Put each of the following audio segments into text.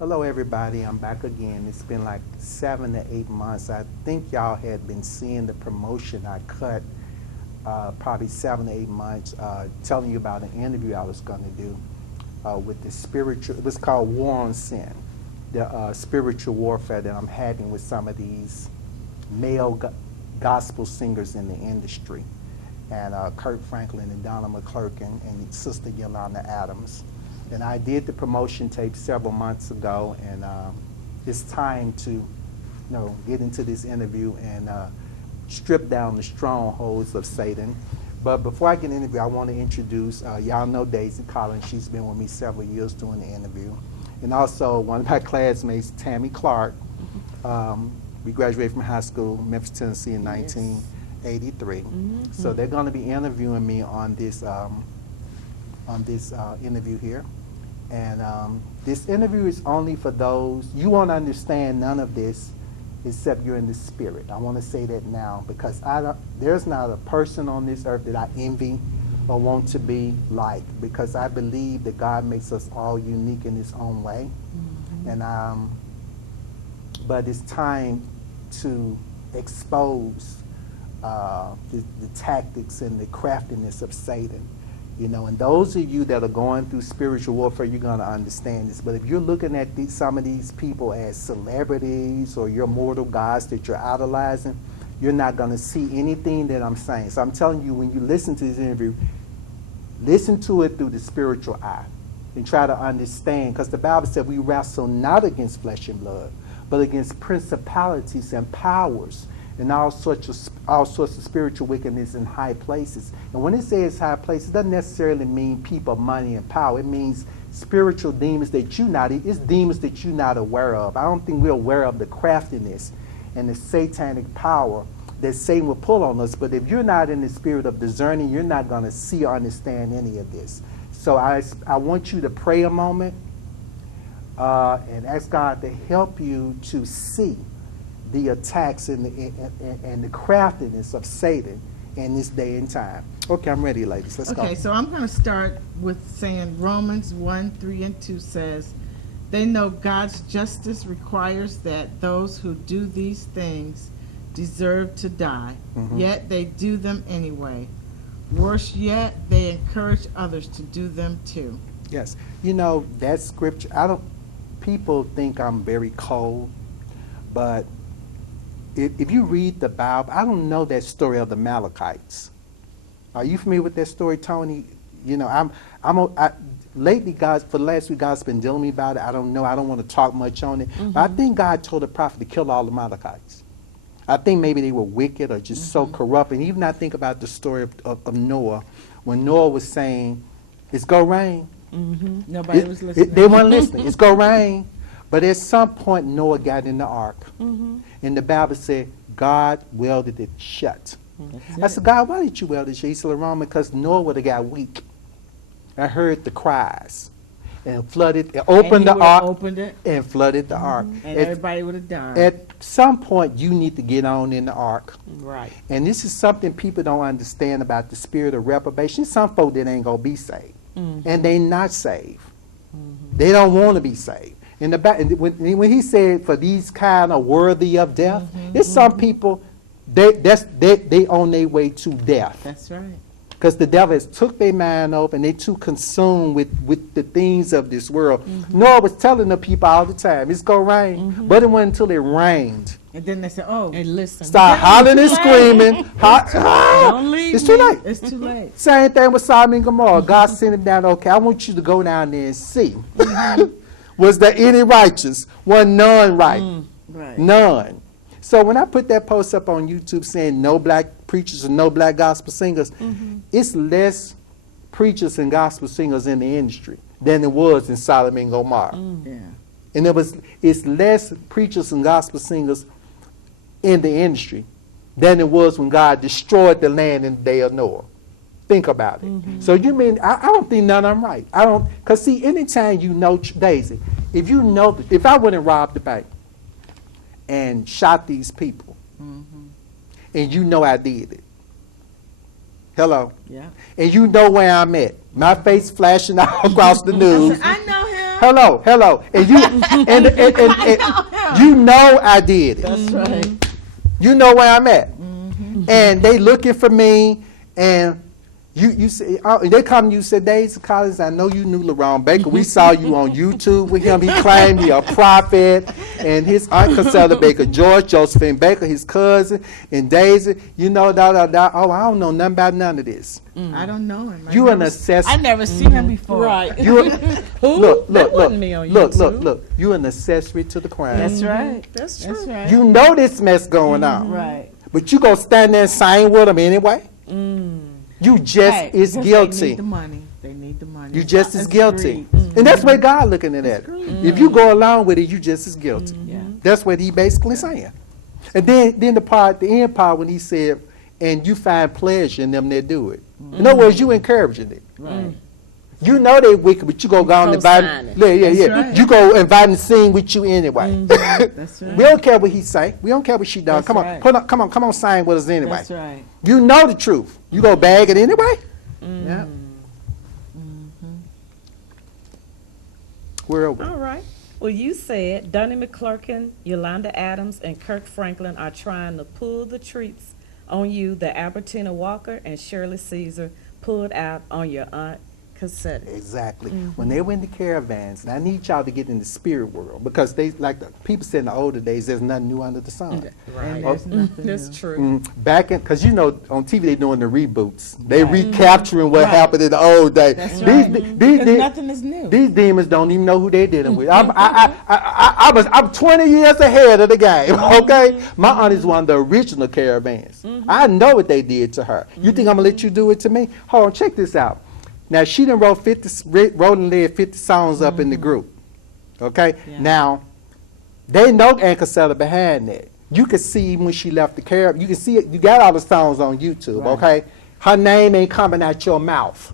Hello, everybody. I'm back again. It's been like 7 to 8 months. I think y'all had been seeing the promotion I cut probably 7 to 8 months, telling you about an interview I was going to do with the spiritual. It was called War on Sin, the spiritual warfare that I'm having with some of these male gospel singers in the industry, and Kirk Franklin and Donnie McClurkin and Sister Yolanda Adams. And I did the promotion tape several months ago, and it's time to, get into this interview and strip down the strongholds of Satan. But before I get into the interview, I want to introduce, y'all know Daisy Collins. She's been with me several years doing the interview. And also one of my classmates, Tammy Clark. We graduated from high school, Memphis, Tennessee in 1983. Mm-hmm. So they're going to be interviewing me on this interview here. And this interview is only for those, you won't understand none of this except you're in the spirit. I want to say that now, because there's not a person on this earth that I envy or want to be like, because I believe that God makes us all unique in his own way. Mm-hmm. And but it's time to expose the tactics and the craftiness of Satan. And those of you that are going through spiritual warfare, you're going to understand this. But if you're looking at some of these people as celebrities or your mortal gods that you're idolizing, you're not going to see anything that I'm saying. So I'm telling you, when you listen to this interview, listen to it through the spiritual eye and try to understand. Because the Bible said we wrestle not against flesh and blood, but against principalities and powers and all sorts of spiritual wickedness in high places. And when it says high places, it doesn't necessarily mean people, money, and power. It means spiritual demons that it's demons that you're not aware of. I don't think we're aware of the craftiness and the satanic power that Satan will pull on us. But if you're not in the spirit of discerning, you're not going to see or understand any of this. So I want you to pray a moment and ask God to help you to see the attacks and the craftiness of Satan in this day and time. Okay, I'm ready, ladies. Let's go. Okay, so I'm going to start with saying Romans 1:3-2 says, they know God's justice requires that those who do these things deserve to die, yet they do them anyway. Worse yet, they encourage others to do them too. Yes. That scripture, people think I'm very cold, but if you read the Bible, I don't know that story of the Amalekites. Are you familiar with that story, Tony? Lately, for the last week, God's been dealing with me about it. I don't know. I don't want to talk much on it. Mm-hmm. But I think God told the prophet to kill all the Amalekites. I think maybe they were wicked or just so corrupt. And even I think about the story of Noah, when Noah was saying, it's going to rain. Mm-hmm. Nobody was listening. They weren't listening. It's going to rain. But at some point, Noah got in the ark. Mm-hmm. And the Bible said, God welded it shut. I said, God, why did you weld it shut? He said, Lerone, because Noah would have got weak. I heard the cries. And opened the ark and flooded the ark. And everybody would have died. At some point, you need to get on in the ark. Right. And this is something people don't understand about the spirit of reprobation. Some folk that ain't going to be saved. Mm-hmm. And they not saved. Mm-hmm. They don't want to be saved. When he said, for these kind are worthy of death, it's some people, they on their way to death. That's right. Because the devil has took their mind over and they too consumed with the things of this world. Mm-hmm. Noah was telling the people all the time, it's going to rain. Mm-hmm. But it wasn't until it rained. And then they said, and listen. Start hollering and screaming. Don't leave It's too late. It's too late. Same thing with Sodom and Gomorrah. God sent him down, okay, I want you to go down there and see. Was there any righteous? Was none right? Right. None. So when I put that post up on YouTube saying no black preachers and no black gospel singers, it's less preachers and gospel singers in the industry than it was in Sodom and Gomorrah. Yeah. And it's less preachers and gospel singers in the industry than it was when God destroyed the land in the day of Noah. Think about it. So you mean, I don't think none of them right. Because see, anytime Daisy, if I went and robbed the bank and shot these people, and I did it, hello? Yeah. And where I'm at, my face flashing out across the news. I know him. Hello. And you and you know I did it. That's right. You know where I'm at. And they looking for me, and you say, they come to you and say, Daisy Collins, I know you knew Lerone Baker. We saw you on YouTube with him. He claimed he a prophet, and his aunt Casella Baker, George, Josephine Baker, his cousin, and Daisy, you know, Oh, I don't know nothing about none of this. I don't know him. You an accessory. I never seen him before. Right. Look. You an accessory to the crime. That's right. That's right. You know this mess going on. Right. But you gonna stand there and sing with them anyway? You just is guilty. They need the money. They need the money. You just as guilty. And that's where God looking at it. If you go along with it, you just as guilty. Yeah. That's what he basically saying. And then the end part when he said, and you find pleasure in them that do it. In other words, you encouraging it. Right. You know they wicked, but you go and invite. Yeah. right. You go invite and sing with you anyway. That's right. We don't care what he say. We don't care what she done. That's Come on, right. come on, sing with us anyway. That's right. You know the truth. You go bag it anyway. Yep. Where are we? All right. Well, you said Donnie McClurkin, Yolanda Adams, and Kirk Franklin are trying to pull the treats on you that Albertina Walker and Shirley Caesar pulled out on your aunt Cassette. Exactly. When they went to Caravans, and I need y'all to get in the spirit world, because they, like the people said in the older days, there's nothing new under the sun. And there's nothing That's new. true. Back in, because you know on TV they doing the reboots. They recapturing what happened in the old days. That's These, right. these, Because nothing is new. these demons don't even know who they're dealing with. I'm 20 years ahead of the game. Okay, my aunt is one of the original Caravans. I know what they did to her. You think I'm gonna let you do it to me? Hold on, check this out. Now she done wrote and led 50 songs up in the group. Okay, now they know Aunt Casella behind that. You can see when she left the Caravan. You can see it. You got all the songs on YouTube. Okay, her name ain't coming out your mouth.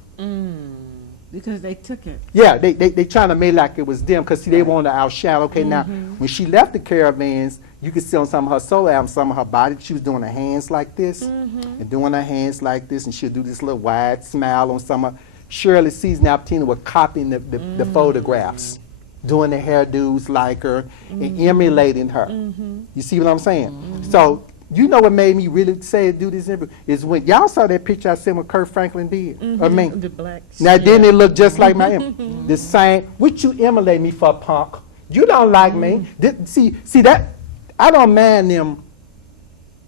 Because they took it. Yeah, they trying to make like it was them, because see, they want to outshadow. Okay, now when she left the Caravans, you could see on some of her solo albums, some of her body, she was doing her hands like this and doing her hands like this, and she'll do this little wide smile on some of Shirley Caesar and Albertina were copying the photographs, doing the hairdos like her and emulating her. You see what I'm saying? So you know what made me really say do this interview is when y'all saw that picture I sent what Kirk Franklin did. I mean, The black. now didn't it look just like my the same? What you emulate me for, punk? You don't like me. See that I don't mind them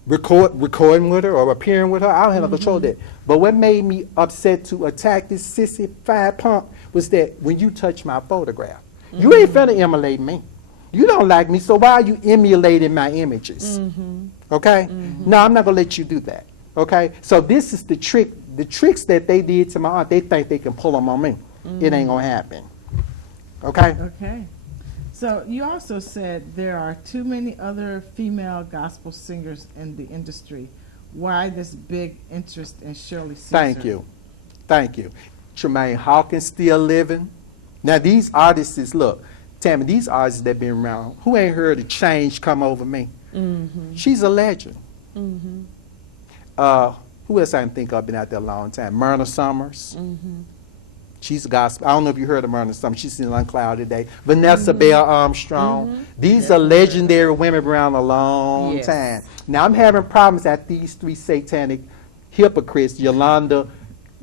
recording with her or appearing with her. I don't have no control of that. But what made me upset to attack this sissy fire punk was that when you touch my photograph, you ain't finna emulate me. You don't like me, so why are you emulating my images? Okay? No, I'm not gonna let you do that. Okay? So this is the trick. The tricks that they did to my aunt, they think they can pull them on me. It ain't gonna happen. Okay? Okay. So you also said there are too many other female gospel singers in the industry. Why this big interest in Shirley Caesar? Thank you. Tremaine Hawkins still living. Now these artists, look, Tammy, these artists that been around, who ain't heard a change come over me? She's a legend. Who else I can think of been out there a long time? Myrna Summers. She's a gospel. I don't know if you heard of Myrna Summers. She's in Unclouded Day. Vanessa Bell Armstrong. These are legendary women around a long time. Now I'm having problems at these three satanic hypocrites, Yolanda,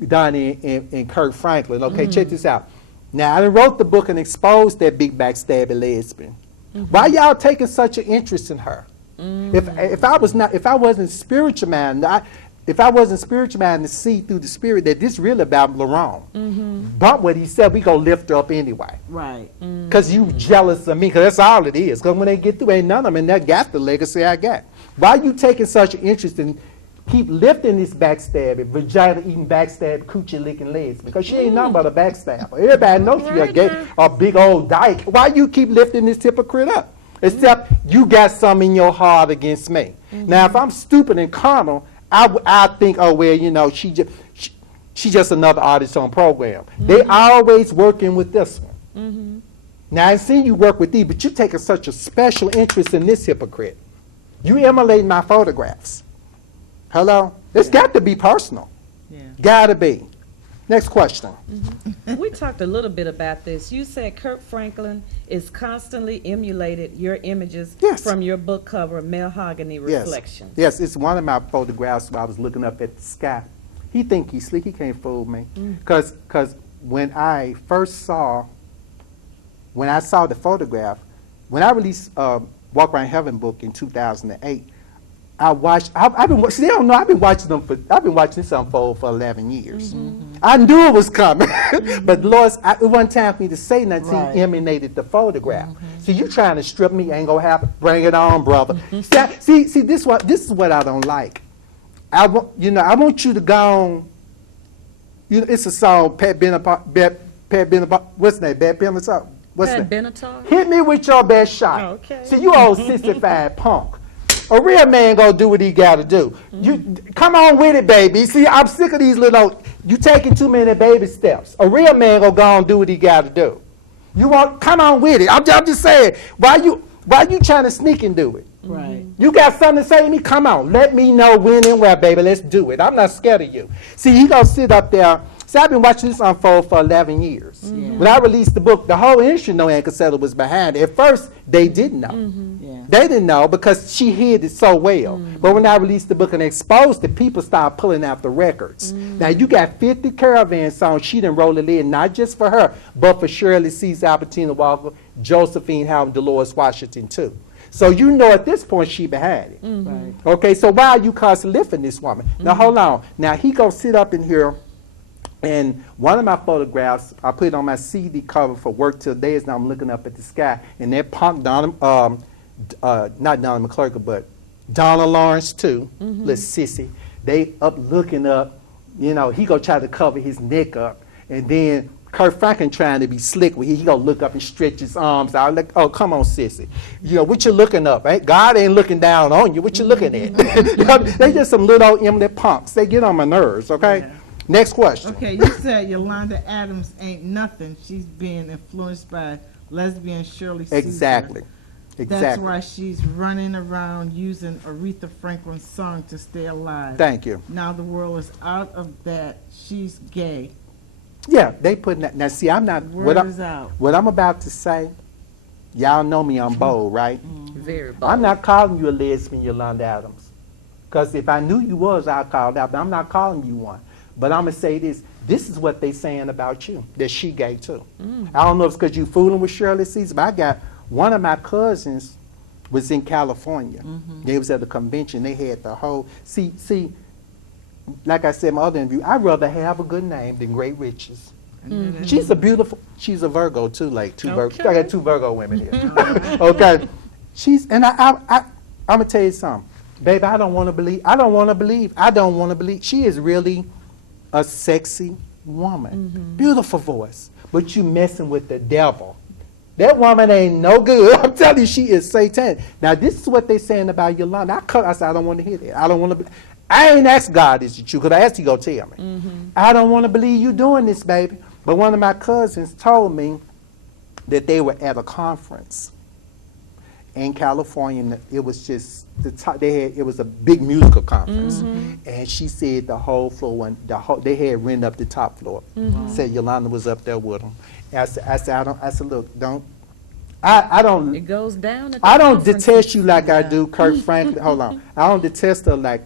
Donnie, and Kirk Franklin. Okay, check this out. Now I wrote the book and exposed that big backstabbing lesbian. Why y'all taking such an interest in her? If I wasn't spiritual man, if I wasn't spiritual man to see through the spirit that this really about Lerone. But what he said, we gonna lift her up anyway. Right. Because you jealous of me, because that's all it is. Because when they get through, ain't none of them, and that got the legacy I got. Why you taking such an interest in keep lifting this backstabbing, vagina-eating, backstab, coochie-licking legs? Because she ain't nothing but a backstabber. Everybody knows she a gay, a big old dyke. Why you keep lifting this hypocrite up? Except you got something in your heart against me. Now, if I'm stupid and carnal, I think, oh, well, you know, she just another artist on program. They always working with this one. Now, I seen you work with these, but you're taking such a special interest in this hypocrite. You emulating my photographs. Hello? It's got to be personal. Yeah. Gotta be. Next question. We talked a little bit about this. You said Kirk Franklin is constantly emulated your images Yes. from your book cover, Malehogany Reflections. Yes, it's one of my photographs where I was looking up at the sky. He think he's slick. He can't fool me. Because when I saw the photograph, when I released Walk Around Heaven book in 2008, I've been watching some for 11 years. I knew it was coming, but Lord, it wasn't time for me to say nothing. Right. He emanated the photograph. See, you trying to strip me, ain't gonna happen. Bring it on, brother. See, this is what I don't like. I want you to go on. It's a song, Pat Benatar, what's his name? Pat Benatar? What's Pat that? Benatar? Hit me with your best shot. Oh, okay. See, you old 65 punk. A real man gonna do what he gotta do. You come on with it, baby. See, I'm sick of these little. You taking too many baby steps. A real man gonna go and do what he gotta do. Come on with it. I'm just saying. Why you trying to sneak and do it? Right. You got something to say to me? Come on. Let me know when and where, baby. Let's do it. I'm not scared of you. See, he gonna sit up there. See, I've been watching this unfold for 11 years. When I released the book, the whole industry knew Ann Casella was behind it. At first, they didn't know. Yeah. They didn't know because she hid it so well. But when I released the book and exposed it, people started pulling out the records. Now, you got 50 Caravans songs she done rolled it in, not just for her, but for Shirley, Caesar, Albertina Walker, Josephine, Howard, Dolores Washington, too. So you know at this point she behind it. Right. Okay, so why are you constantly lifting this woman? Now, hold on. Now, he gonna sit up in here. And one of my photographs, I put it on my CD cover for Work Till Days, and I'm looking up at the sky. And that punk, not Donnie McClurkin, but Donna Lawrence too, little sissy. They up looking up, he gonna try to cover his neck up. And then Kirk Franklin trying to be slick with he gonna look up and stretch his arms out. Like, oh, come on, sissy. What you looking up? God ain't looking down on you. What you looking at? They just some little old Emily punks. They get on my nerves, okay? Yeah. Next question. Okay, you said Yolanda Adams ain't nothing. She's being influenced by lesbian Shirley Caesar. Exactly. That's why she's running around using Aretha Franklin's song to stay alive. Thank you. Now the world is out of that. She's gay. Yeah, they putting that. Now, see, I'm not. Word is out. What I'm about to say, y'all know me, I'm bold, right? Very bold. I'm not calling you a lesbian, Yolanda Adams. Because if I knew you was, I'd call that, but I'm not calling you one. But I'm going to say this. This is what they saying about you, that she gay too. I don't know if it's because you fooling with Shirley Caesar, but I got one of my cousins was in California. They was at a convention. They had the whole, see, like I said in my other interview, I'd rather have a good name than great riches. She's a Virgo too, like Virgo. I got two Virgo women here. Okay. I'm going to tell you something. Baby, I don't want to believe. She is really a sexy woman. Beautiful voice. But you messing with the devil. That woman ain't no good. I'm telling you, she is satanic. Now, this is what they saying about Yolanda. I said, I don't want to hear that. I ain't asked God, is it true? Because I asked you, go tell me. I don't want to believe you doing this, baby. But one of my cousins told me that they were at a conference in California. It was just it was a big musical conference, and she said the whole floor they had rented up the top floor. Said Yolanda was up there with them. I said, look, don't. I don't. It goes down. At the I don't conferences. detest you like I do Kirk Franklin. Hold on, I don't detest her like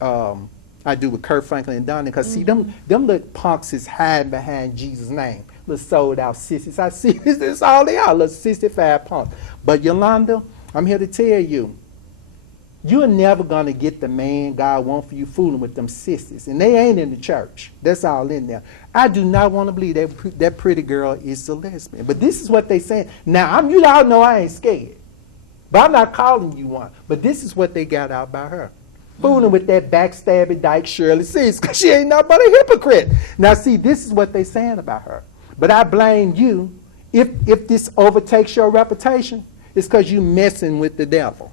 I do with Kirk Franklin and Donnie. Because see, them little punks is hiding behind Jesus' name. Little sold out sissies. I see this all they are, little 65 punks. But Yolanda, I'm here to tell you, you're never gonna get the man God wants for you fooling with them sissies, and they ain't in the church. That's all in there. I do not want to believe that pretty girl is a lesbian. But this is what they saying. Now, you all know I ain't scared, but I'm not calling you one. But this is what they got out by her. Fooling with that backstabbing dyke Shirley Caesar, because she ain't nothing but a hypocrite. Now, see, this is what they saying about her. But I blame you. If this overtakes your reputation, it's because you messing with the devil.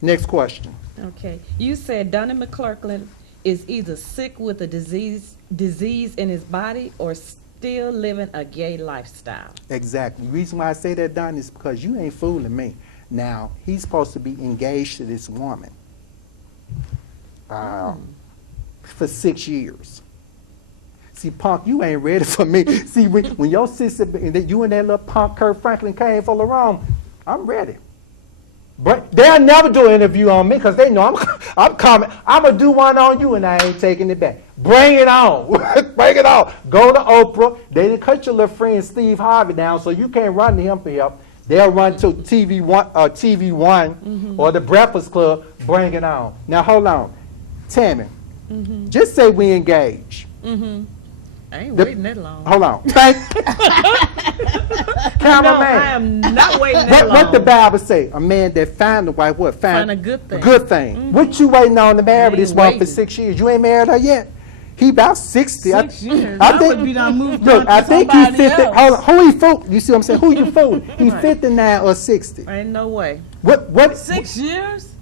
Next question. Okay. You said Donnie McClurkin is either sick with a disease in his body or still living a gay lifestyle. Exactly. The reason why I say that, Don, is because you ain't fooling me. Now, he's supposed to be engaged to this woman for 6 years. See, punk, you ain't ready for me. See, when your sister, and you and that little punk Kirk Franklin came for Lerone, I'm ready. But they'll never do an interview on me because they know I'm coming. I'm going to do one on you and I ain't taking it back. Bring it on. Bring it on. Go to Oprah. They didn't cut your little friend Steve Harvey down, so you can't run to him for help. They'll run to TV One or the Breakfast Club. Bring it on. Now, hold on. Tammy, just say we engage. I ain't waiting that long. Hold on. Cameraman. No, I am not waiting that long. What the Bible say? A man that find a wife, what? Find a good thing. Good thing. What you waiting on to marry this one for waiting. 6 years? You ain't married her yet? He about 60. 6 years. I think, would be done moved look, on I to think he's 50. somebody else. Hold on. Who he fooling? You see what I'm saying? Who you fooling? He's 59 or 60. Ain't no way. What? 6 years?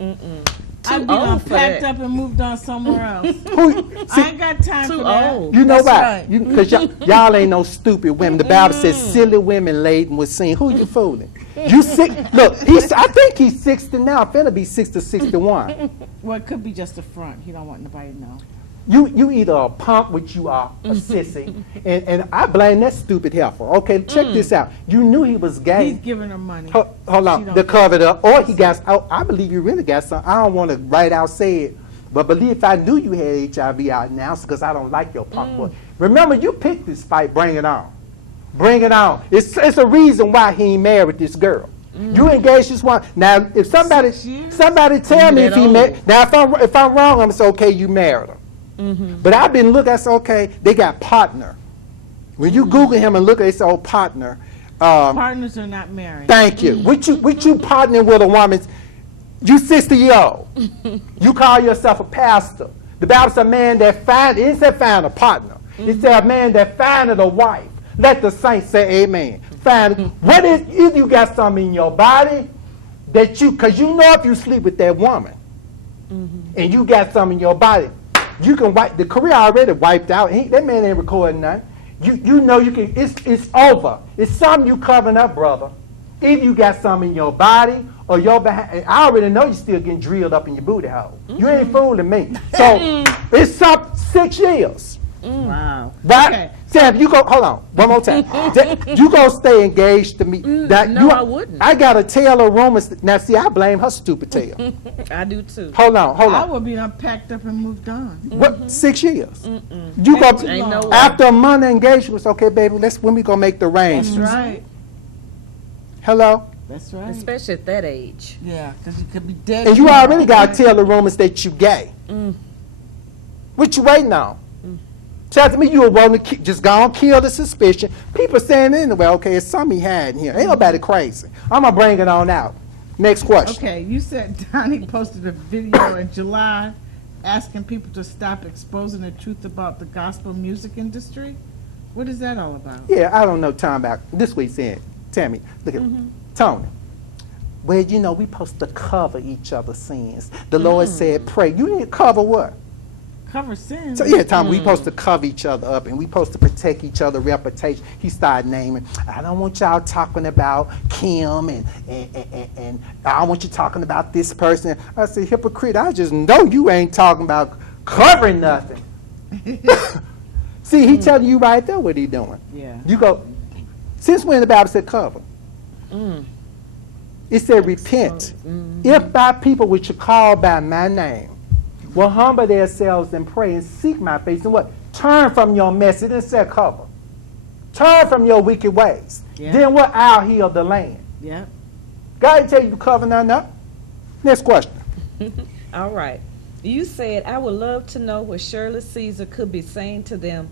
Too I'd be done old for packed that. up and moved on somewhere else. Who? I ain't got time Too for that. old. You know That's why? right. Because y'all ain't no stupid women. The Bible says silly women laden with sin. Who you fooling? You sick? Look, I think he's 60 now. Finna be 60, 61. Well, it could be just a front. He don't want nobody to know. You either a punk, which you are, a sissy, and I blame that stupid heifer. Okay, check this out. You knew he was gay. He's giving her money. Hold She on, don't to cover it up. Or he got, I believe you really got something. I don't want to right out say it, but believe if I knew you had HIV out now, because I don't like your punk boy. Remember, you picked this fight, bring it on. Bring it on. It's a reason why he ain't married this girl. You engaged this one. Now, if somebody tell me if he married, now if I'm wrong, I'm going to say, okay, you married her. But I've been looking, I said, okay, they got partner. When you Google him and look at it, they say, oh, partner. Partners are not married. Thank you. What you partnering with a woman? You 60-year-old. You call yourself a pastor. The Bible says a man that find, it said find a partner. It said a man that findeth a wife. Let the saints say amen. Find what is if you got something in your body that because you know if you sleep with that woman and you got something in your body, you can wipe the career already wiped out. That man ain't recording nothing. You know you can. It's over. It's something you covering up, brother. If you got something in your body or your behind, I already know you still getting drilled up in your booty hole. You ain't fooling me. So it's 6 years. Wow. Right? Okay. Sam, you go. Hold on. One more time. You gonna stay engaged to me? No, I wouldn't. I got a tale of rumors. Now, see, I blame her stupid tale. I do too. Hold on. I would be done packed up and moved on. What? 6 years? You go Ain't no way. after a month of engagement. Okay, baby. When we gonna make the That's arrangements? right. Hello. That's right. Especially at that age. Yeah, because you could be dead. And you tomorrow. already got a tale of rumors that you gay. What you waiting on? Tell me you were willing to just go and kill the suspicion. People saying anyway, okay, it's something he had in here. Ain't nobody crazy. I'm going to bring it on out. Next question. Okay, you said Donnie posted a video in July asking people to stop exposing the truth about the gospel music industry. What is that all about? Yeah, I don't know time about this week saying, Tammy, look at Tony. Well, you know, we supposed to cover each other's sins. The Lord said, pray. You need to cover what? Cover sins. So yeah, Tom, we supposed to cover each other up and we supposed to protect each other's reputation. He started naming, I don't want y'all talking about Kim and I don't want you talking about this person. I said, hypocrite, I just know you ain't talking about covering nothing. See, he telling you right there what he doing. Yeah. You go, since when the Bible said cover? It said repent. If thy people which are called by my name will humble themselves and pray and seek my face and what? Turn from your mess. It didn't say cover. Turn from your wicked ways. Yeah. Then what? I'll heal the land. Yep. God didn't tell you to cover nothing up. Next question. All right. You said, I would love to know what Shirley Caesar could be saying to them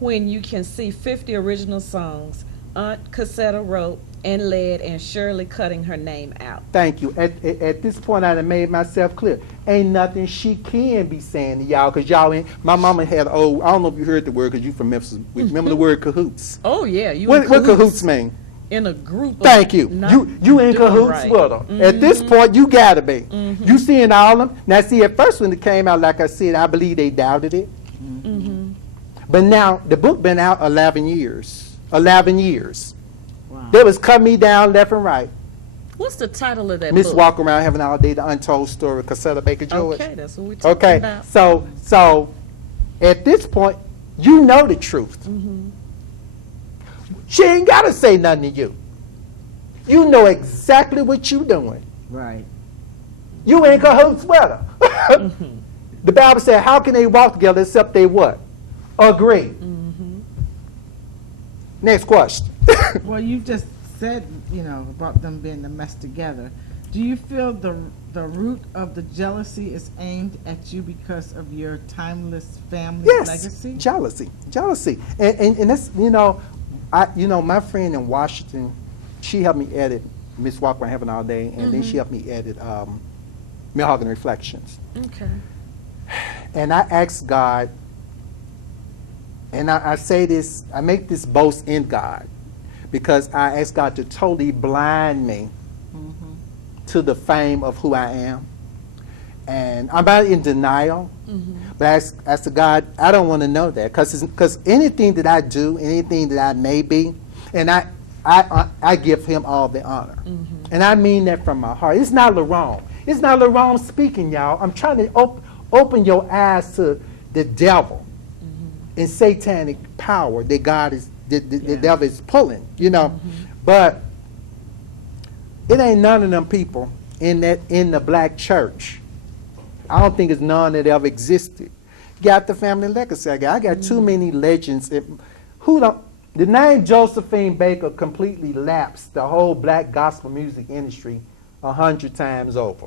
when you can see 50 original songs, Aunt Cassetta wrote and led, and Shirley cutting her name out. Thank you. At this point, I done made myself clear. Ain't nothing she can be saying to y'all, because y'all ain't. My mama had I don't know if you heard the word, because you from Memphis. Remember the word cahoots? Oh, yeah. You What cahoots mean? in a group. Thank you. Not You in doing cahoots right. with her. At this point, you gotta be. You seeing all of them. Now, see, at first when it came out, like I said, I believe they doubted it. But now, the book been out 11 years. 11 years. Wow. They was cutting me down left and right. What's the title of that Miss book? Walk Around Heaven All Day, The Untold Story of Cassetta Baker George. Okay, that's what we're talking Okay, about. so at this point, You know the truth. She ain't got to say nothing to you. You know exactly what you doing. Right. You ain't cahoots with her. The Bible said, how can they walk together except they what? Agree. Next question. Well, you just said, about them being a mess together. Do you feel the root of the jealousy is aimed at you because of your timeless family legacy? Jealousy. And that's, my friend in Washington, she helped me edit Miss Walk Around Heaven All Day, and then she helped me edit Malehogany Reflections. Okay. And I asked God, and I say this, I make this boast in God, because I asked God to totally blind me to the fame of who I am. And I'm not in denial, but as to God, I don't want to know that, because anything that I do, anything that I may be, and I give him all the honor. And I mean that from my heart. It's not Lerone. It's not Lerone speaking, y'all. I'm trying to open your eyes to the devil and satanic power that God is, the devil is pulling, But it ain't none of them people in the black church. I don't think it's none that ever existed. Got the family legacy. I got too many legends. The name Josephine Baker completely lapsed the whole black gospel music industry 100 times over.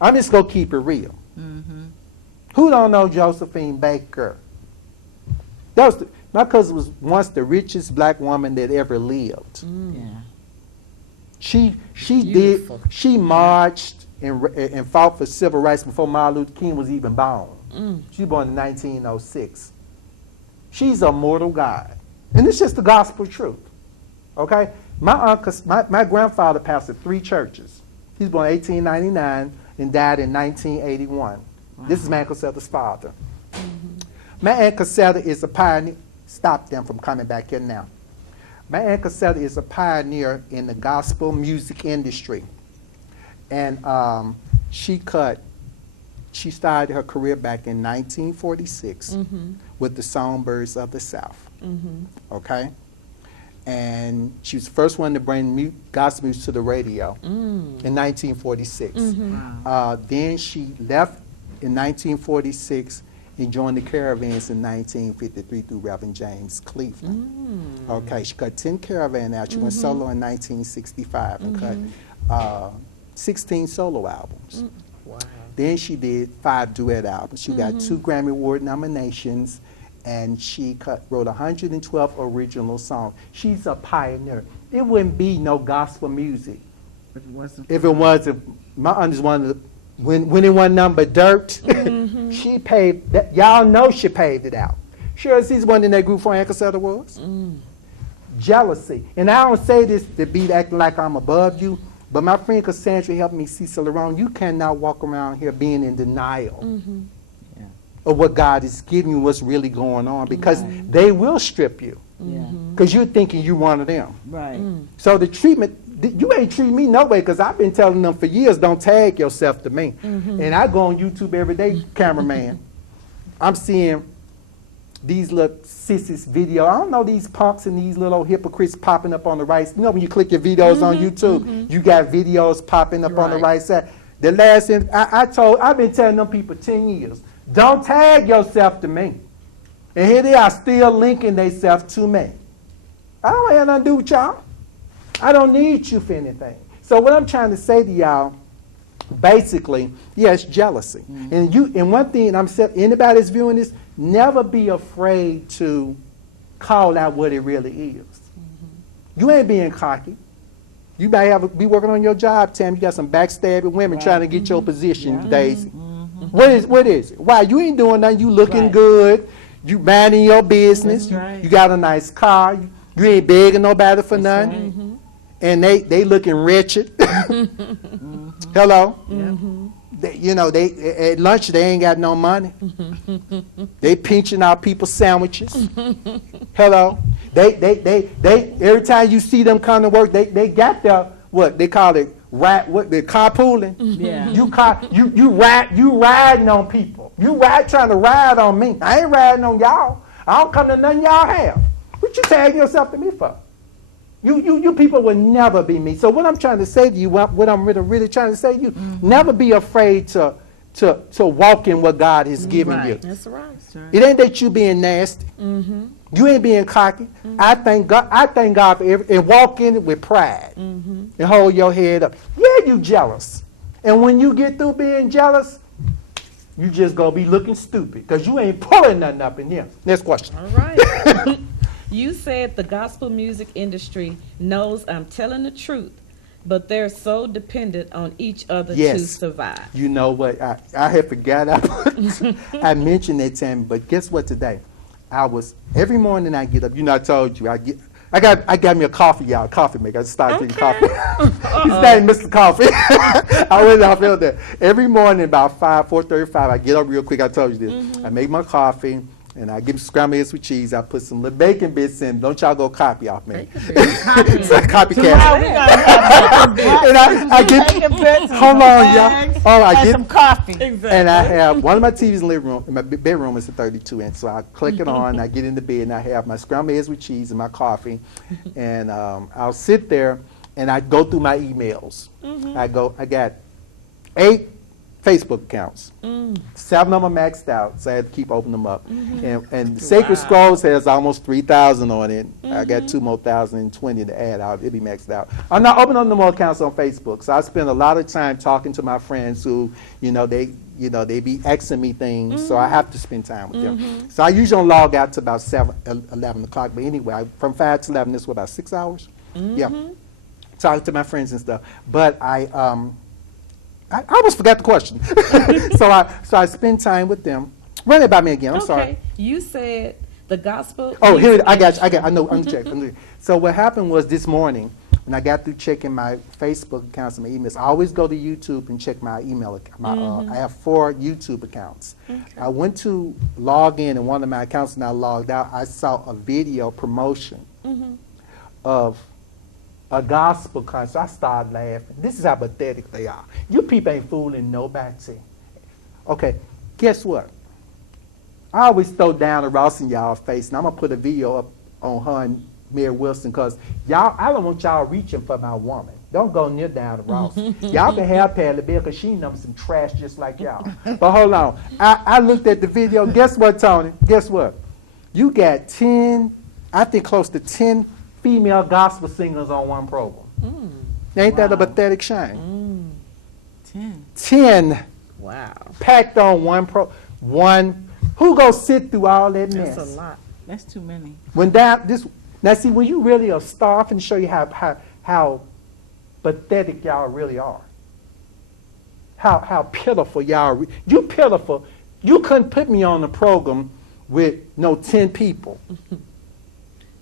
I'm just gonna keep it real. Who don't know Josephine Baker? My cousin was once the richest black woman that ever lived. She marched and fought for civil rights before Martin Luther King was even born. She was born in 1906. She's a mortal God. And it's just the gospel truth. Okay? My grandfather pastored 3 churches. He was born in 1899 and died in 1981. Wow. This is my Aunt Casetta's father. My Aunt Casetta is a pioneer. Stop them from coming back here now. My Aunt Casetta is a pioneer in the gospel music industry. And she started her career back in 1946 with the Songbirds of the South. Okay? And she was the first one to bring gospel music to the radio in 1946. Then she left in 1946 and joined the Caravans in 1953 through Reverend James Cleveland. Okay, she cut 10 Caravans out. She went solo in 1965 and cut 16 solo albums. Wow. Then she did 5 duet albums. She got 2 Grammy Award nominations, and she wrote 112 original songs. She's a pioneer. It wouldn't be no gospel music if it wasn't. My aunt is one of the, when it wasn't nothing but dirt, she paved that. Y'all know she paved it out. Shirley sees one in that group for Aunt Casetta was. Jealousy. And I don't say this to be acting like I'm above you, but my friend Cassandra helped me see Lerone. You cannot walk around here being in denial of what God is giving you, what's really going on, because they will strip you. Because you're thinking you're one of them. Right. So the treatment, you ain't treating me no way, because I've been telling them for years, don't tag yourself to me. And I go on YouTube every day, cameraman. I'm seeing these little sissies video. I don't know, these punks and these little hypocrites popping up on the right. You know when you click your videos on YouTube, you got videos popping up on the right side. The last thing I've been telling them people 10 years, don't tag yourself to me. And here they are still linking themselves to me. I don't have nothing to do with y'all. I don't need you for anything. So what I'm trying to say to y'all, basically, yes, jealousy. And one thing I'm saying, anybody that's viewing this, never be afraid to call out what it really is. You ain't being cocky. You may be working on your job, Tam. You got some backstabbing women trying to get your position, Daisy. What is it? Why? You ain't doing nothing. You looking good. You minding your business. You got a nice car. You ain't begging nobody for nothing. And they looking wretched. Hello? They, at lunch they ain't got no money. They pinching out people's sandwiches. Hello? They every time you see them come to work, they got their, what they call it, they're carpooling. You riding on people. You trying to ride on me. I ain't riding on y'all. I don't come to nothing y'all have. What you tagging yourself to me for? You people will never be me. So what I'm trying to say to you, what I'm really trying to say to you, never be afraid to walk in what God has given you. That's right. It ain't that you being nasty. You ain't being cocky. I thank God for and walk in it with pride and hold your head up. Yeah, you jealous. And when you get through being jealous, you just gonna be looking stupid because you ain't pulling nothing up in here. Next question. All right. You said the gospel music industry knows I'm telling the truth, but they're so dependent on each other to survive. You know what? I had forgot I mentioned that to him, but guess what today? Every morning I get up, I told you, I got me a coffee, y'all, coffee maker. I started drinking coffee. His name Mr. Coffee. I feel that. Every morning about 4:35, I get up real quick. I told you this. I make my coffee, and I give scrambled eggs with cheese. I put some little bacon bits in. Don't y'all go copy off me. It's a copycat. And I get, hold on, y'all. Oh, I get some coffee. Exactly. And I have one of my TVs in the living room. In my bedroom is a 32-inch, so I click it on. I get in the bed, and I have my scrambled eggs with cheese and my coffee, and I'll sit there and I go through my emails. I got 8 Facebook accounts. 7 of them are maxed out, so I had to keep opening them up. And Sacred Scrolls has almost 3,000 on it. I got 2 more 1,020 to add out. It'll be maxed out. I'm not opening up no more accounts on Facebook, so I spend a lot of time talking to my friends who, they be asking me things, so I have to spend time with them. So I usually don't log out to about 11 o'clock, but anyway, from 5 to 11, this is about 6 hours? Yeah. Talking to my friends and stuff. But I almost forgot the question. so I spend time with them. Run it by me again. I'm sorry. You said the gospel. Oh, here I got. I know. I'm checking. So what happened was this morning when I got through checking my Facebook accounts and my emails. I always go to YouTube and check my email account. I have 4 YouTube accounts. I went to log in one of my accounts and I logged out. I saw a video promotion of a gospel concert. I started laughing. This is how pathetic they are. You people ain't fooling nobody. Okay, guess what? I always throw down the Ross in y'all face, and I'm gonna put a video up on her and Mary Wilson, because I don't want y'all reaching for my woman. Don't go near down the Ross. Y'all can have Patty Bill, because she knows some trash just like y'all. But hold on. I looked at the video. Guess what, Tony? Guess what? You got 10, I think close to 10 female gospel singers on one program. Ain't that a pathetic shame? 10. Wow. Packed on one. Who go sit through all that mess? That's a lot. That's too many. Now see, when you really are starved, and show you how pathetic y'all really are. How pitiful y'all. You pitiful. You couldn't put me on the program with no 10 people.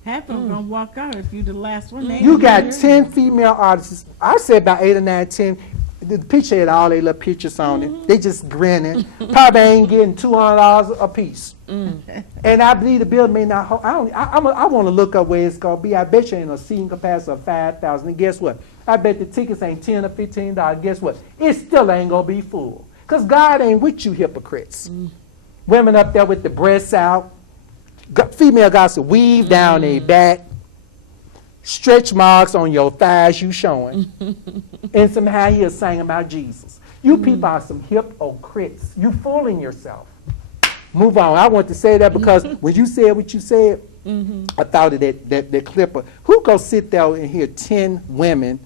Half of them gonna walk out if you the last one. You got 10 female artists. I said about 8 or 9, 10. The picture had all their little pictures on it. They just grinning. Probably ain't getting $200 a piece. And I believe the bill may not hold. I want to look up where it's gonna be. I bet you ain't a seating capacity of 5,000. And guess what? I bet the tickets ain't $10 or $15. Guess what? It still ain't gonna be full. Cause God ain't with you hypocrites. Women up there with the breasts out. Female gospel weave down their back, stretch marks on your thighs you showing, and somehow he'll sing about Jesus. You people are some hypocrites. You fooling yourself. Move on. I want to say that because when you said what you said, I thought of that clip of who go sit there and hear 10 women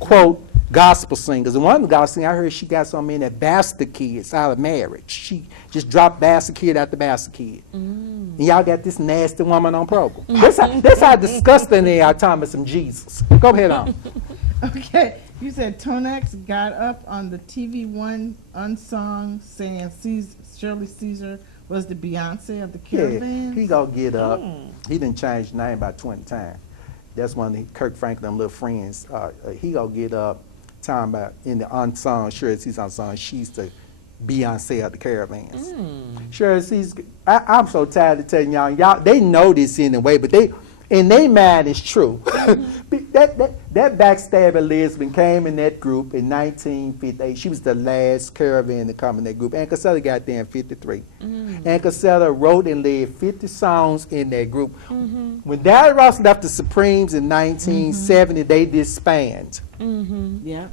quote gospel singers. And one of the gospel singers, I heard she got some in that bastard kids out of marriage. She just dropped bastard kid after bastard kid. And y'all got this nasty woman on program. That's how disgusting they are talking about some Jesus. Go ahead on. Okay, you said Tonex got up on the TV One unsung saying Shirley Caesar was the Beyonce of the Caravans. Yeah, he gonna get up. He didn't change the name about 20 times. That's one of the Kirk Franklin little friends. He gonna get up talking about in the unsung, Shirley Caesar unsung, she's the Beyonce of the Caravans. Shirley Caesar, I'm so tired of telling y'all, they know this anyway, but in their mind it's true. that That backstabber lesbian came in that group in 1958. She was the last Caravan to come in that group. Ann Casella got there in 53. Ann Casella wrote and led 50 songs in that group. When Diana Ross left the Supremes in 1970, they disbanded. Yeah.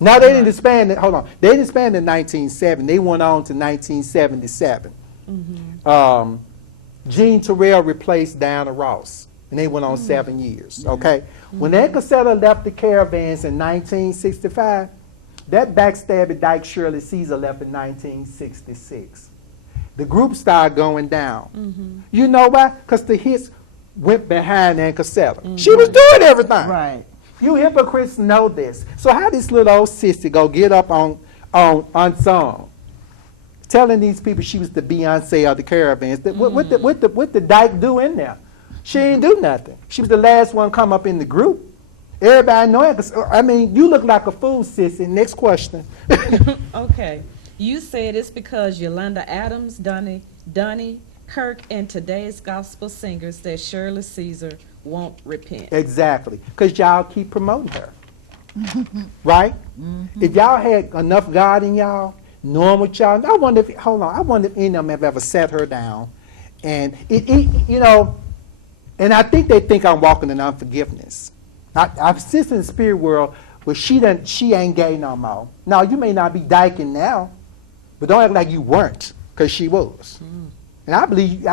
Now they didn't disband. Hold on, they didn't disband in 1970. They went on to 1977. Jean Terrell replaced Diana Ross, and they went on 7 years. Okay, when Ann Casella left the Caravans in 1965, that backstabber Dyke Shirley Caesar left in 1966. The group started going down. You know why? Because the hits went behind Ann Casella. She was doing everything. Right. You hypocrites know this. So how this little old sissy go get up on song, telling these people she was the Beyonce of the Caravans? What the Dyke do in there? She ain't do nothing. She was the last one come up in the group. Everybody know it. I mean, you look like a fool, sissy. Next question. Okay. You said it's because Yolanda Adams, Donnie, Kirk, and today's gospel singers that Shirley Caesar won't repent. Exactly. Because y'all keep promoting her. Right? If y'all had enough God in y'all, knowing what y'all, I wonder if any of them have ever sat her down. And, and I think they think I'm walking in unforgiveness. I've seen in the spirit world where she ain't gay no more. Now, you may not be dyking now, but don't act like you weren't, because she was. And I believe,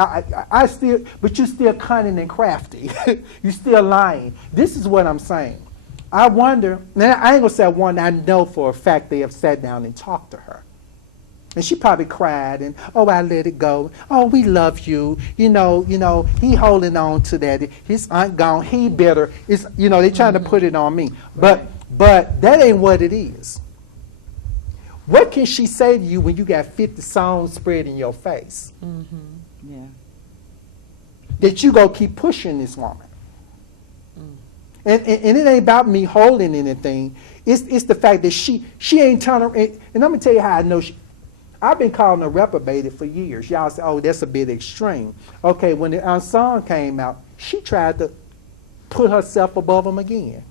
but you're still cunning and crafty. You're still lying. This is what I'm saying. I wonder, now I ain't gonna say I wonder, I know for a fact they have sat down and talked to her. And she probably cried and, oh, I let it go. Oh, we love you. You know, he holding on to that. His aunt gone, he bitter. It's, they trying to put it on me. But that ain't what it is. What can she say to you when you got 50 songs spread in your face? Yeah. That you go keep pushing this woman. And it ain't about me holding anything. It's the fact that she ain't turning. And let me tell you how I know I've been calling her reprobated for years. Y'all say, oh, that's a bit extreme. Okay, when the song came out, she tried to put herself above them again.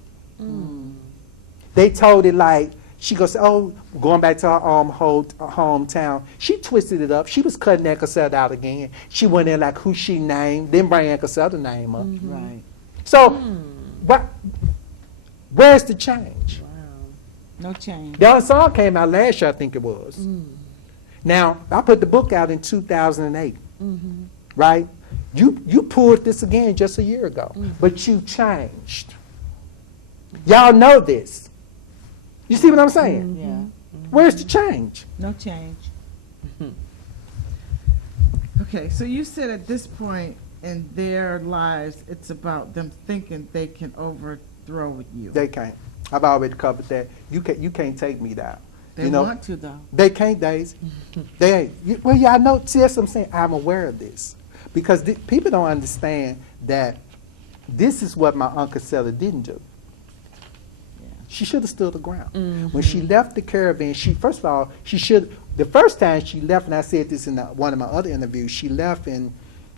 They told it like, she goes, oh, going back to her hometown. She twisted it up. She was cutting Ann Casella out again. She went in like who she named, then bring Ann Casella's name up. Right. So, where's the change? No change. The other song came out last year, I think it was. Now, I put the book out in 2008, right? You pulled this again just a year ago, but you changed. Y'all know this. You see what I'm saying? Yeah. Where's the change? No change. Okay, so you said at this point in their lives, it's about them thinking they can overthrow you. They can't. I've already covered that. You can't take me down. They want to, though. They can't, Daisy. They ain't. Well, yeah, I know. See, that's what I'm saying. I'm aware of this. Because people don't understand that this is what my Aunt Casella didn't do. She should have stood her ground. When she left the Caravan, first of all, the first time she left, and I said this in one of my other interviews, she left in,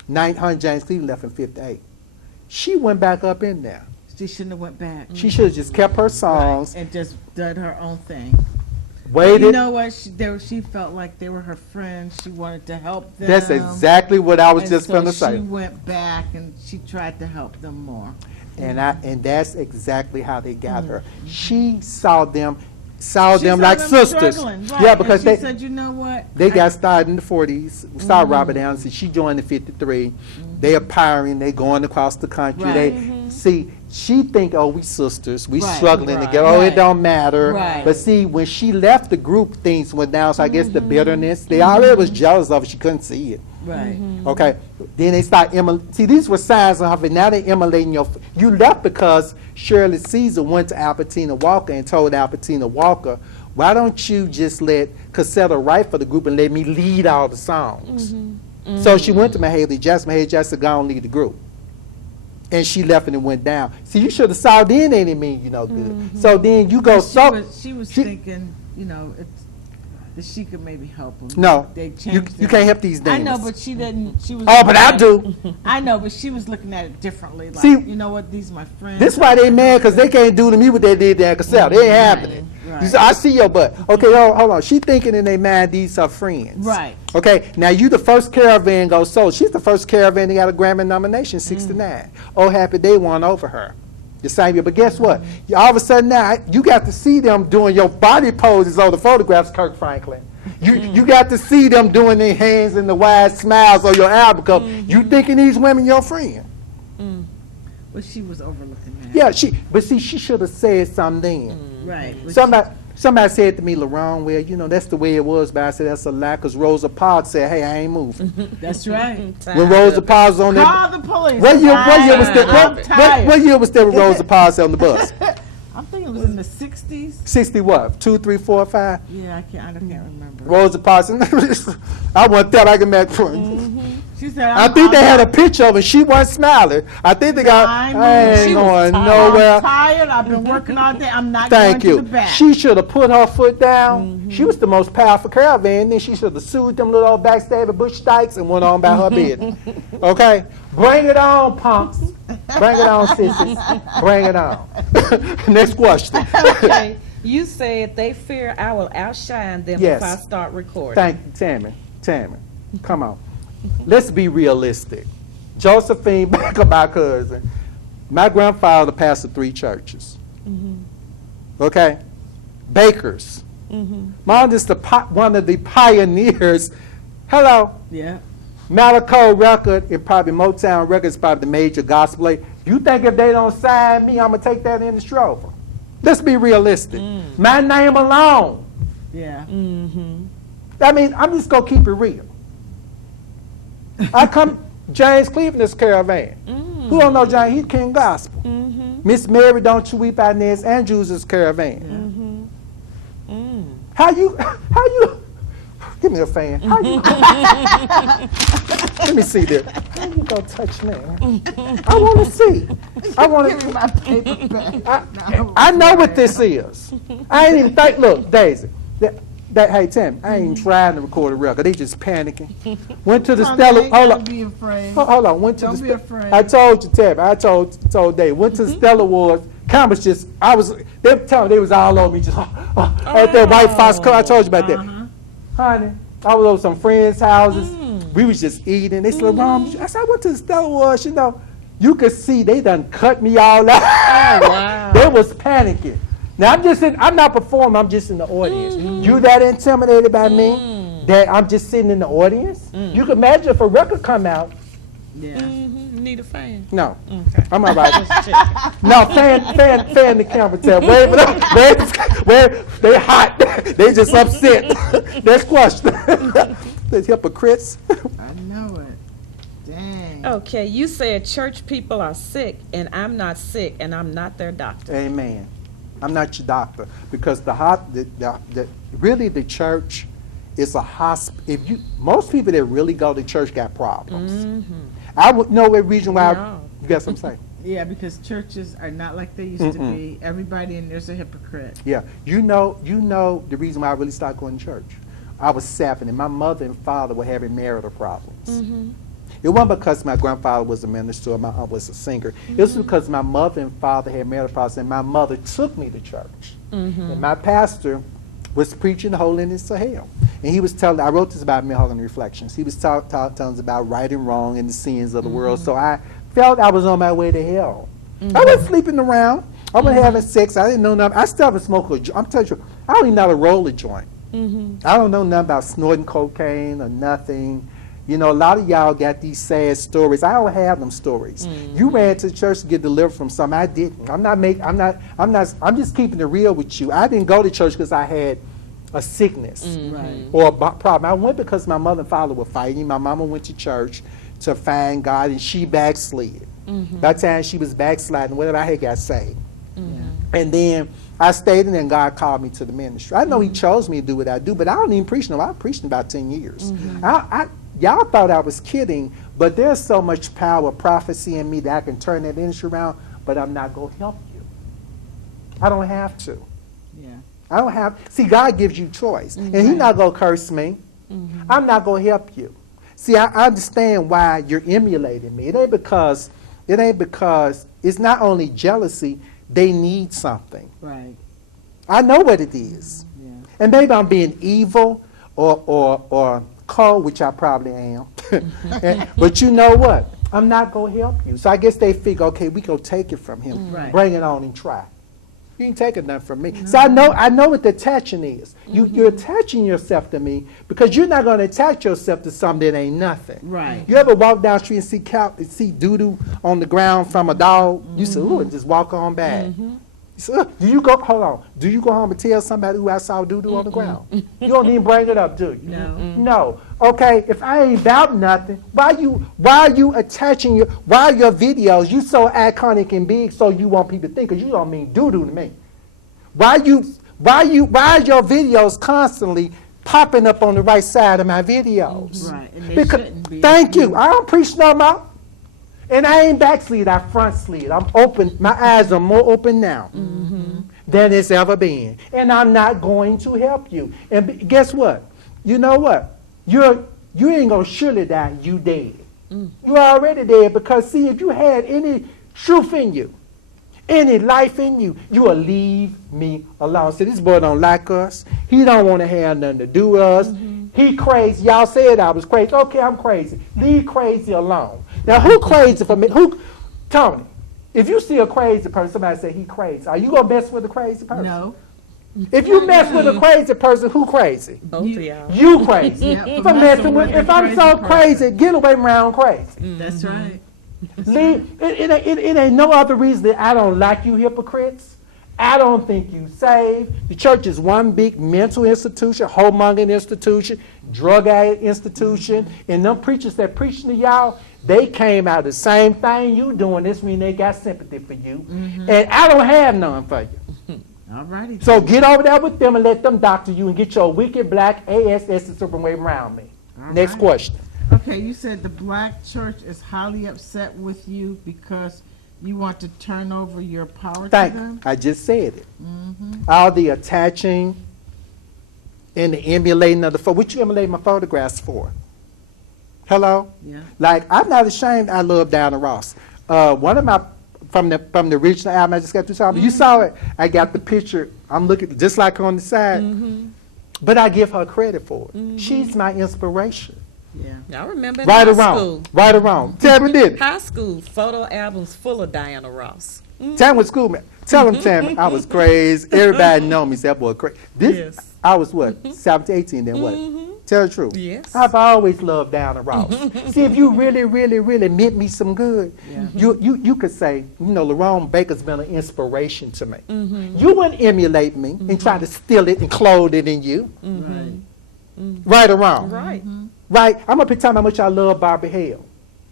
James Cleveland left in 58. She went back up in there. She shouldn't have went back. She should have just kept her songs. Right, and just done her own thing. Waited. You know what? She felt like they were her friends. She wanted to help them. That's exactly what I was just going to say. She went back and she tried to help them more. And that's exactly how they got her. She saw them like sisters. Right. Yeah, because she said, you know what? They got started in the 40s. Started Robert Downs. She joined in 53. They are piring. They going across the country. Right. See, she think, oh, we sisters. We Right. struggling together. Oh, it don't matter. Right. But see, when she left the group, things went down. So I guess the bitterness. They already was jealous of her. She couldn't see it. Right. Okay. Then they start see, these were signs of her. Now they're emulating you left because Shirley Caesar went to Albertina Walker and told Albertina Walker, why don't you just let Casella write for the group and let me lead all the songs? So she went to Mahalia Jackson. Mahalia Jackson go and lead the group. And she left and it went down. See, you should have saw then they didn't mean you no good. So then you go She was thinking, it's that she could maybe help them. No, They you changed can't help these I demons. know, but she didn't. She was. Oh, but I looking do. at- I know, but she was looking at it differently. Like, See, you know what? These are my friends. This why they mad, because they can't do to me what they did to Cassell. They ain't having it. Right. You say, I see your butt. Okay, hold on. She thinking in their mind these are friends. Right. Okay, now you the first caravan goes sold. She's the first caravan that got a Grammy nomination, 69. Oh, happy they won over her. The same year. But guess what? All of a sudden now, you got to see them doing your body poses on the photographs, Kirk Franklin. You got to see them doing their hands and the wide smiles on your album cover. You thinking these women your friend. But she was overlooking that. Yeah, but see, she should have said something then. Right. But Somebody said to me, Lerone, well, you know, that's the way it was, but I said, that's a lie, because Rosa Parks said, hey, I ain't moving. That's right. When Rosa Parks was on that, Call the police. what year was that? I'm tired. What year was there with Rosa Parks on the bus? I'm thinking it was in the 60s. 60 what? 2, 3, 4, 5? Yeah, I can't remember. Rosa Parks. I want that. I can make. She said, I think they had a picture of her. She wasn't smiling. I think they got. I ain't going nowhere. I'm tired. I've been working all day. I'm not Thank going you. to the back. She should have put her foot down. She was the most powerful caravan. Then she should have sued them little old backstabber Bush Dykes and went on by her business. Okay? Bring it on, punks. Bring it on, sissies. Bring it on. Next question. Okay, you said they fear I will outshine them Yes. if I start recording. Thank you, Tammy. Come on. Let's be realistic. Josephine, back of my cousin. My grandfather pastored 3 churches. Okay? Bakers. Mom is one of the pioneers. Hello. Yeah. Malehogany record and probably Motown records probably the major gospel. You think if they don't sign me, I'm going to take that industry over? Let's be realistic. My name alone. Yeah. I mean, I'm just going to keep it real. James Cleveland is Caravan. Who don't know James? He's King Gospel. Miss Mary, Don't You Weep, Inez Andrews is Caravan. How you, give me a fan. How you, let me see this. How you gonna touch me? I want to see. I want Give me to. my paper back. I know what this is. I ain't even think. Look, Daisy. Hey Tim, I ain't even trying to record a record. They just panicking. Went to the Stella. Hold on. Be afraid. Hold on. Went to Don't the. be afraid. I told you, Tim. I told Dave. Went to the Stella Awards. Cameras just. They were telling me they was all over me just. At that White Fox car. I told you about that. Honey, I was over some friends' houses. We was just eating. They said, Mom, I said, I went to the Stella Awards. You know, you could see they done cut me all out. Oh, wow. They was panicking. Now I'm not performing, I'm just in the audience. You that intimidated by me that I'm just sitting in the audience? You can imagine if a record come out. Yeah. Need a fan. No. Okay. I'm all right. Just checking. No, fan the camera tell. Wave it up. Wave, they hot. They just upset. Next question. The hypocrites. I know it. Dang. Okay, you said church people are sick, and I'm not sick, and I'm not their doctor. Amen. I'm not your doctor, because really the church is a hospital. Most people that really go to church got problems. I would know a reason why. You guess what I'm saying? Yeah, because churches are not like they used to be. Everybody in there's a hypocrite. Yeah, you know the reason why I really started going to church. I was 7, and my mother and father were having marital problems. It wasn't because my grandfather was a minister or my aunt was a singer. It was because my mother and father had marital problems, and my mother took me to church. And my pastor was preaching holiness to hell. And he was telling, I wrote this about Malehogany Reflections. He was telling us about right and wrong and the sins of the world. So I felt I was on my way to hell. I wasn't sleeping around. I wasn't having sex. I didn't know nothing. I still haven't smoked a joint. I'm telling you, I don't even know how to roll a joint. I don't know nothing about snorting cocaine or nothing. You know, a lot of y'all got these sad stories. I don't have them stories. You ran to the church to get delivered from something. I didn't. I'm just keeping it real with you. I didn't go to church because I had a sickness or a problem. I went because my mother and father were fighting. My mama went to church to find God, and she backslid. By the time she was backsliding, whatever, I had got saved. And then I stayed, and then God called me to the ministry. I know He chose me to do what I do, but I don't even preach no. I've preached in about 10 years. Y'all thought I was kidding, but there's so much power, prophecy in me that I can turn that industry around, but I'm not going to help you. I don't have to. Yeah. I don't have, see, God gives you choice. And He's not going to curse me. I'm not going to help you. See, I understand why you're emulating me. It ain't because it's not only jealousy, they need something. Right. I know what it is. Yeah. And maybe I'm being evil or cold, which I probably am. But you know what? I'm not going to help you. So I guess they figure, okay, we go take it from him. Right. Bring it on and try. You ain't taking nothing from me. So I know what the attaching is. You're attaching yourself to me because you're not going to attach yourself to something that ain't nothing. Right. You ever walk down the street and see doo-doo on the ground from a dog? You say, ooh, and just walk on back. You say, do you go home and tell somebody who I saw doo-doo on the ground? You don't even bring it up, do you? No. No. Okay, if I ain't about nothing, why are you attaching why your videos, you so iconic and big so you want people to think, because you don't mean doo-doo to me. Why are your videos constantly popping up on the right side of my videos? Right, and they shouldn't be. Thank you. I don't preach no more. And I ain't backslid, I front slid. I'm open, my eyes are more open now than it's ever been. And I'm not going to help you. And guess what? You know what? You ain't gonna surely die, you dead. You're already dead because see, if you had any truth in you, any life in you, you will leave me alone. See, this boy don't like us. He don't want to have nothing to do with us. He crazy. Y'all said I was crazy. Okay, I'm crazy. Leave crazy alone. Now, who crazy for me? Tony, if you see a crazy person, somebody say he crazy, are you gonna mess with a crazy person? No. If you mess with a crazy person, who crazy? Both of y'all. You crazy. Yeah, For messing with, if I'm so crazy, get away from around crazy. That's right. Leave. It ain't no other reason that I don't like you hypocrites. I don't think you saved. The church is one big mental institution, homongering institution, drug addict institution, and them preachers that preaching to y'all, they came out the same thing you doing. This mean they got sympathy for you, and I don't have none for you. All righty. So get over there with them and let them doctor you and get your wicked black ass from way around me. All Next right. question. Okay, you said the black church is highly upset with you because you want to turn over your power to them? I just said it. All the attaching and the emulating of the what you emulate my photographs for? Hello? Yeah. Like, I'm not ashamed I love Diana Ross. One of my, from the original album I just got through talking, you saw it, I got the picture, I'm looking just like her on the side, but I give her credit for it. She's my inspiration. Yeah. I remember in Right high or wrong? school. Right or wrong? Tell me this. High school photo albums full of Diana Ross. Tell me what school, man. Tell them, Tammy, I was crazy. Everybody know me, said that boy crazy. Yes. I was what, 17, 18 then what? Tell the truth. Yes. I've always loved Diana Ross. See, if you really, really, really meant me some good, you could say, Lerone Baker's been an inspiration to me. You wouldn't emulate me and try to steal it and clothe it in you. Right. Right or wrong? Right. Right. I'm going to tell how much I love Barbara Hale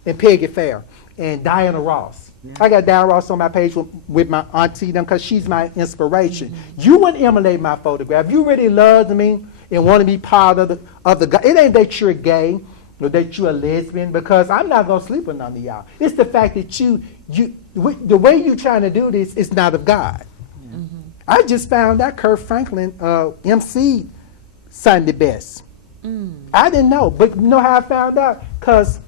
and Peggy Fair and Diana Ross. I got Diana Ross on my page with my auntie them because she's my inspiration. You wouldn't emulate my photograph. You really loved me and want to be part of the guy. It ain't that you're gay or that you're a lesbian, because I'm not going to sleep with none of y'all. It's the fact that the way you're trying to do this is not of God. I just found out Kirk Franklin emceed Sunday Best. I didn't know, but you know how I found out? Because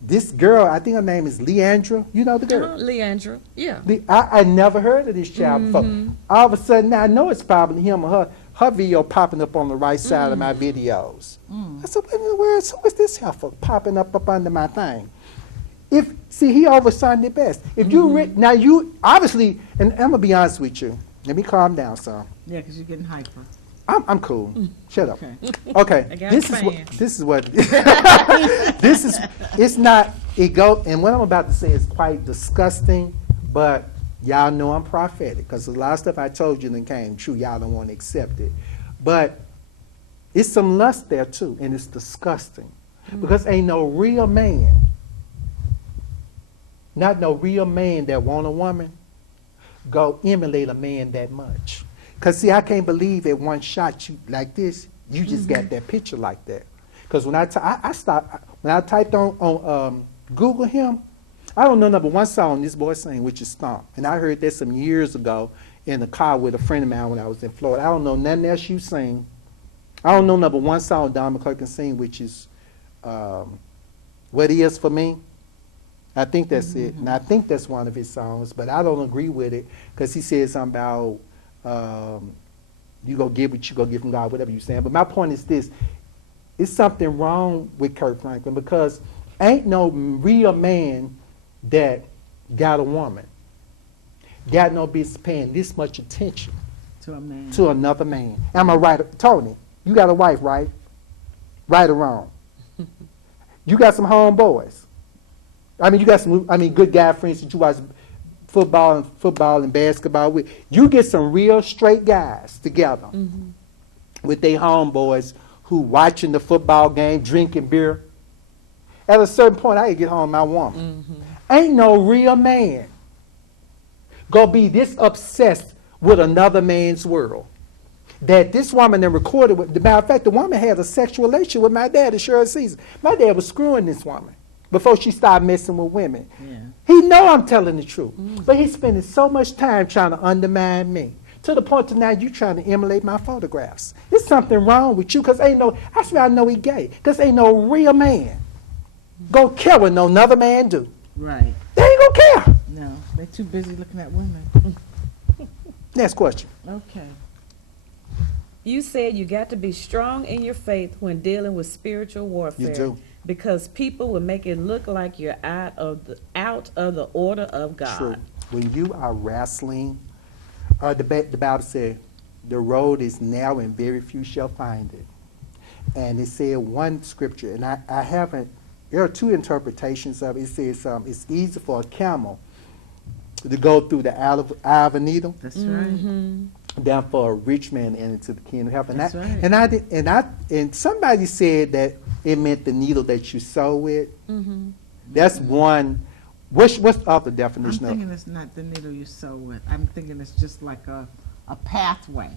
this girl, I think her name is Leandra. You know the girl? Leandra, yeah. I never heard of this child before. All of a sudden, now I know it's probably him or her video popping up on the right side of my videos. I said, what in the world? So what's this heifer popping up under my thing? He over Sunday Best. If now you, obviously, and I'm going to be honest with you. Let me calm down, son. Yeah, because you're getting hyper. I'm cool. Shut up. Okay. Okay. This is it's not, and what I'm about to say is quite disgusting, but y'all know I'm prophetic, because a lot of stuff I told you then came true. Y'all don't want to accept it. But it's some lust there too, and it's disgusting. Because ain't no real man, not no real man that want a woman, go emulate a man that much. Because, see, I can't believe at one shot you like this, you just got that picture like that. Because when I typed on Google him, I don't know number one song this boy sang, which is Stomp. And I heard that some years ago, in the car with a friend of mine when I was in Florida. I don't know nothing else you sing. I don't know number one song Don McClurkin sing, which is What He Is For Me. I think that's it, and I think that's one of his songs, but I don't agree with it because he says something about you go get what you go get from God, whatever you're saying. But my point is this: it's something wrong with Kirk Franklin because ain't no real man that got a woman, got no business paying this much attention To a man. to another man. Am I right, Tony? You got a wife, right? Right or wrong? You got some homeboys. I mean, you got some, good guy friends that you watch football and basketball with. You get some real straight guys together with their homeboys who watching the football game, drinking beer. At a certain point, I get home my woman. Ain't no real man gonna be this obsessed with another man's world that this woman then recorded with. The matter of fact, the woman had a sexual relationship with my dad at Shirley season. My dad was screwing this woman before she started messing with women. Yeah. He know I'm telling the truth, but he's spending so much time trying to undermine me to the point that now you trying to emulate my photographs. There's something wrong with you because ain't no, that's why I know he gay, because ain't no real man gonna care what no another man do. Right. They ain't gonna care. No, they're too busy looking at women. Next question. Okay. You said you got to be strong in your faith when dealing with spiritual warfare. You do. Because people will make it look like you're out of the order of God. True. When you are wrestling, the Bible said, the road is narrow and very few shall find it. And it said one scripture, and I haven't, there are two interpretations of it. It says it's easy for a camel to go through the eye of a needle That's right. than for a rich man to enter into the kingdom of heaven. That's right. And somebody said that it meant the needle that you sew with. That's one. What's the other I'm definition of it? thinking it's not the needle you sew with. I'm thinking it's just like a pathway.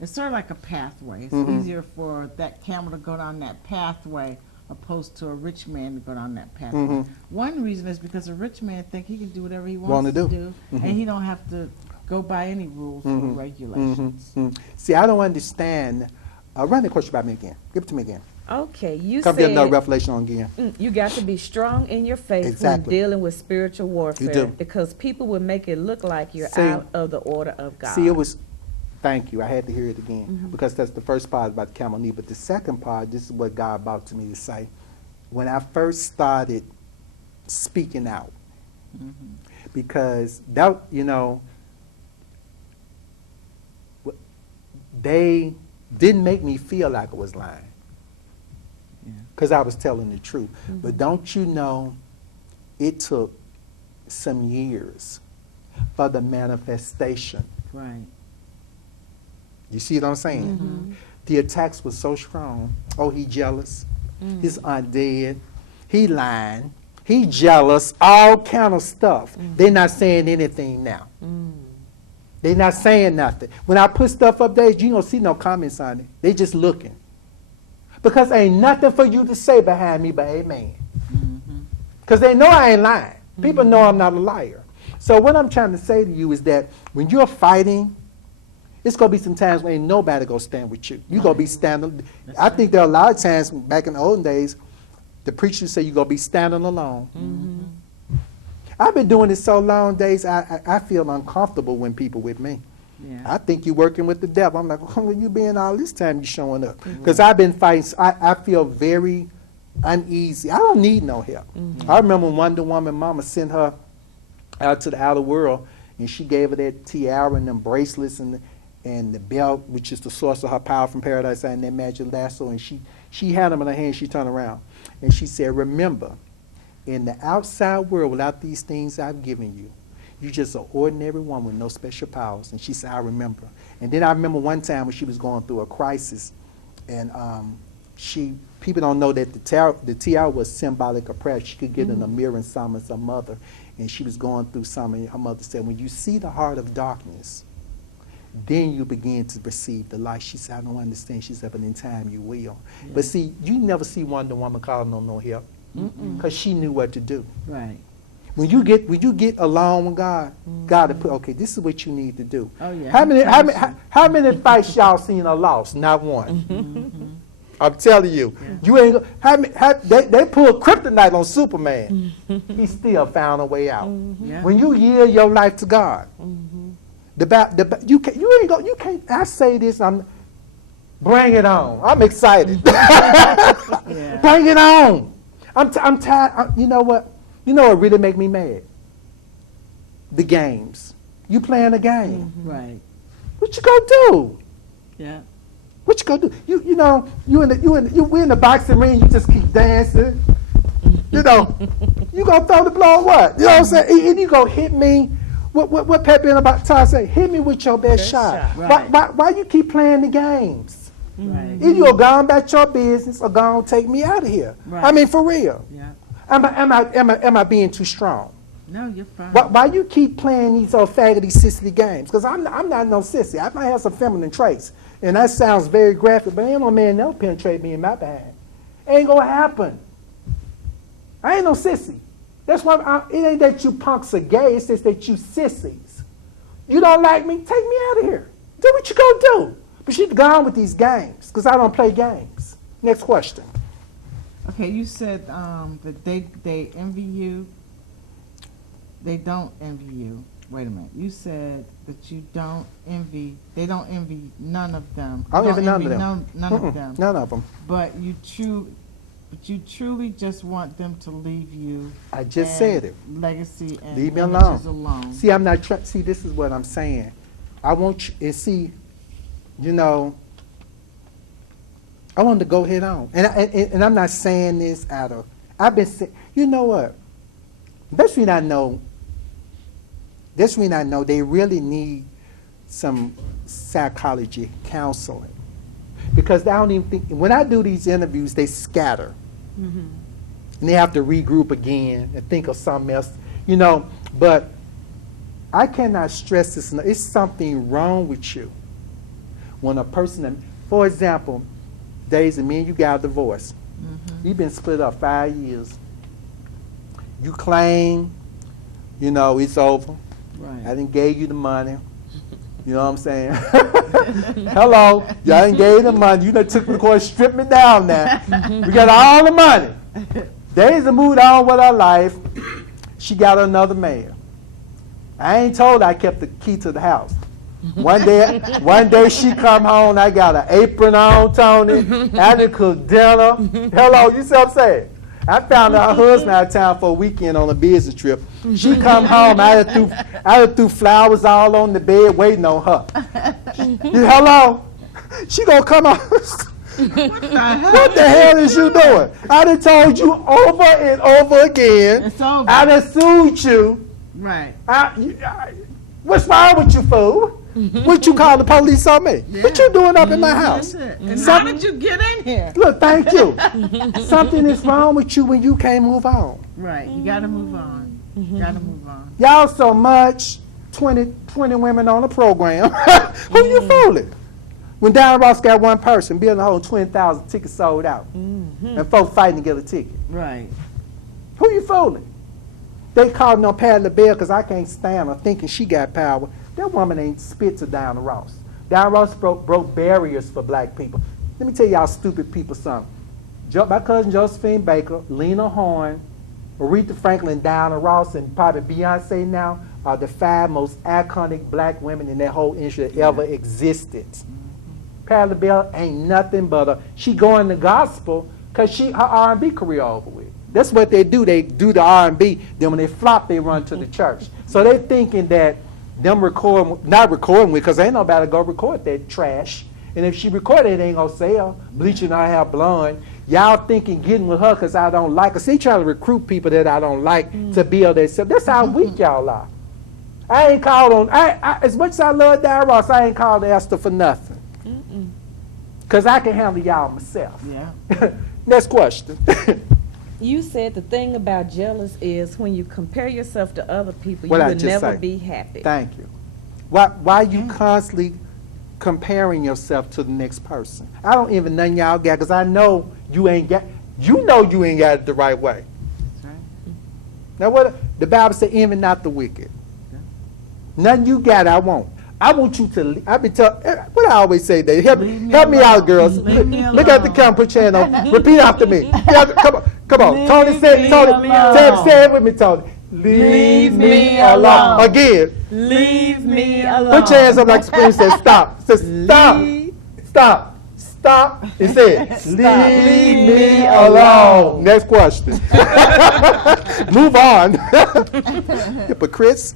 It's sort of like a pathway. It's easier for that camel to go down that pathway opposed to a rich man to go down that pathway. One reason is because a rich man think he can do whatever he wants to do, and he don't have to go by any rules or regulations. See, I don't understand. Run the question by me again. Give it to me again. Okay, you Come get said another revelation on again. you got to be strong in your faith Exactly. when dealing with spiritual warfare. You do. Because people will make it look like you're See, out of the order of God. See, it was, thank you. I had to hear it again because that's the first part about the camel knee. But the second part, this is what God brought to me to say. When I first started speaking out, because that, they didn't make me feel like I was lying because I was telling the truth. But don't you know, it took some years for the manifestation. Right. You see what I'm saying? The attacks were so strong. Oh, he jealous. His aunt dead. He lying. He jealous. All kind of stuff. They're not saying anything now. They're not saying nothing. When I put stuff up there, you don't see no comments on it. They just looking. Because ain't nothing for you to say behind me but amen. Because they know I ain't lying. People know I'm not a liar. So what I'm trying to say to you is that when you're fighting, it's going to be some times when ain't nobody going to stand with you. You're going to be standing. I think there are a lot of times back in the olden days, the preachers say you're going to be standing alone. I've been doing this so long days, I feel uncomfortable when people with me. Yeah. I think you're working with the devil. I'm like, where you been all this time you showing up? Because I've been fighting. I feel very uneasy. I don't need no help. I remember when Wonder Woman mama sent her out to the outer world, and she gave her that tiara and them bracelets and the belt, which is the source of her power from paradise, and that magic lasso. And she had them in her hand. She turned around, and she said, remember, in the outside world, without these things I've given you, you're just an ordinary woman with no special powers. And she said, I remember. And then I remember one time when she was going through a crisis, and people don't know that the tiara was symbolic of prayer. She could get in a mirror and summon her mother, and she was going through something. Her mother said, when you see the heart of darkness, then you begin to perceive the light. She said, I don't understand. She said, but in time you will. Yeah. But see, you never see Wonder Woman calling on no help because she knew what to do. Right. When you get along with God, God will put, okay, this is what you need to do. Oh, yeah. How many fights y'all seen or lost? Not one. I'm telling you, you ain't. They pulled kryptonite on Superman. He still found a way out. Yeah. When you yield your life to God, you can't. I say this. Bring it on. I'm excited. Bring it on. I'm tired. You know what? You know what really make me mad? The games. You playing a game. Right. What you gonna do? Yeah. What you gonna do? You know, we in the boxing ring, you just keep dancing. You know, you gonna throw the blow or what? You know what I'm saying? And you gonna hit me. What Pep been about to say? Hit me with your best shot. Right. Why you keep playing the games? Right. Either you're gone about your business or gone take me out of here. Right. I mean, for real. Yeah. Am I being too strong? No, you're fine. Why you keep playing these old faggoty sissy games? Because I'm not no sissy. I might have some feminine traits. And that sounds very graphic, but ain't no man that'll penetrate me in my behind. Ain't gonna happen. I ain't no sissy. That's why it ain't that you punks are gay, it's just that you sissies. You don't like me? Take me out of here. Do what you gonna do. But she's gone with these games, because I don't play games. Next question. Okay, you said that they envy you. They don't envy you. Wait a minute. You said that they don't envy none of them. I don't envy none of them. None of them. None of them. But you truly just want them to leave you. I just said it. Legacy and leave me images alone. See, I'm not trying. See, this is what I'm saying. I want you, and see, you know, I wanted to go head on. And I'm not saying this out of, I've been saying, you know what? That's when I know they really need some psychology counseling. Because I don't even think, when I do these interviews, they scatter. And they have to regroup again and think of something else, you know. But I cannot stress this enough. It's something wrong with you. When a person, for example, Daisy, me and you got a divorce. You've been split up 5 years. You claim, you know, it's over. Right. I didn't gave you the money. You know what I'm saying? Hello, y'all didn't gave the money. You done took me to court, stripped me down now. We got all the money. Daisy moved on with her life. She got another man. I ain't told her I kept the key to the house. One day she come home, I got an apron on, Tony. I done cook dinner. Hello, you see what I'm saying? I found her husband out of town for a weekend on a business trip. She come home, I had threw flowers all on the bed waiting on her. Hello? She gonna come out. What the hell is you doing? I done told you over and over again. It's over. I done sued you. Right. What's wrong with you, fool? What you call the police on me? Yeah. What you doing up in my house? And how did you get in here? Look, thank you. Something is wrong with you when you can't move on. Right. You got to move on. You got to move on. Y'all so much, 20 women on the program. Who you fooling? When Darren Ross got one person, building a whole 20,000 tickets sold out. And folks fighting to get a ticket. Right. Who you fooling? They called on Patty LaBelle because I can't stand her thinking she got power. That woman ain't spit to Diana Ross. Diana Ross broke barriers for black people. Let me tell y'all stupid people something. My cousin Josephine Baker, Lena Horne, Aretha Franklin, Diana Ross, and probably Beyonce now are the 5 most iconic black women in that whole industry that ever existed. Patty LaBelle ain't nothing but she going to gospel because her R&B career over with. That's what they do. They do the R&B. Then when they flop, they run to the church. So they thinking that them not recording with, because ain't nobody go record that trash. And if she recorded it, ain't gonna sell. Bleaching her hair blonde. Y'all thinking getting with her because I don't like her. See, trying to recruit people that I don't like to build themselves. That's how weak y'all are. I ain't called on, as much as I love Diana Ross, I ain't called Esther for nothing. Because I can handle y'all myself. Yeah. Next question. You said the thing about jealous is when you compare yourself to other people, What you I will just never say. be happy. Thank you. Why you constantly comparing yourself to the next person? I don't even none y'all got, because I know you ain't got it the right way. That's right. Now what, The Bible said, envy not the wicked. Nothing you got, I won't. I want you to, I be tell, what I always say, Dave, help me out, girls. Look at the camera, put your hand on. Repeat after me. Come on. Tony, say it with me, Tony. Leave me alone. Again. Leave me alone. Put your hands up like Spring said, stop. Say, stop. It said, leave me alone. Next question. Move on. Hypocrites.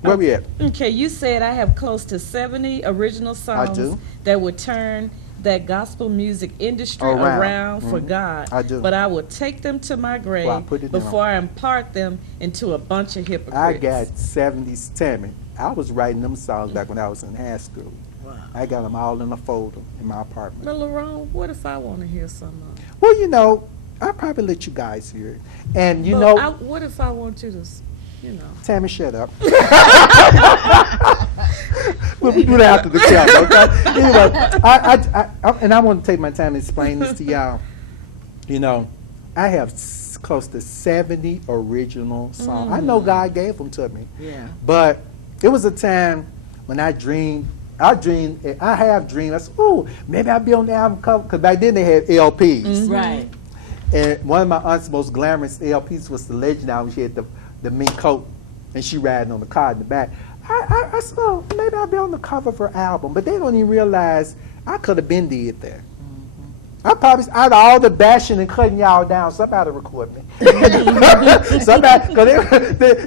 Where we at? Okay, you said I have close to 70 original songs that would turn that gospel music industry around for God. I do. But I will take them to my grave before I impart them into a bunch of hypocrites. I got 70s. Tammy, I was writing them songs back when I was in high school. Wow. I got them all in a folder in my apartment. But Lerone, what if I want to hear some of them? Well, you know, I'll probably let you guys hear it. And you know, what if I want you to, you know? Tammy, shut up. We'll do that after the camera, okay? Anyway, I want to take my time to explain this to y'all. You know, I have close to 70 original songs. I know God gave them to me. Yeah. But it was a time when I have dreamed. I said, ooh, maybe I'll be on the album cover. Because back then they had LPs. Mm-hmm. Right. And one of my aunt's most glamorous LPs was the Legend album. She had the mink coat, and she riding on the car in the back. I said, oh, maybe I'll be on the cover of her album. But they don't even realize I could have been did that. I probably, out of all the bashing and cutting y'all down, somebody record me. Somebody, because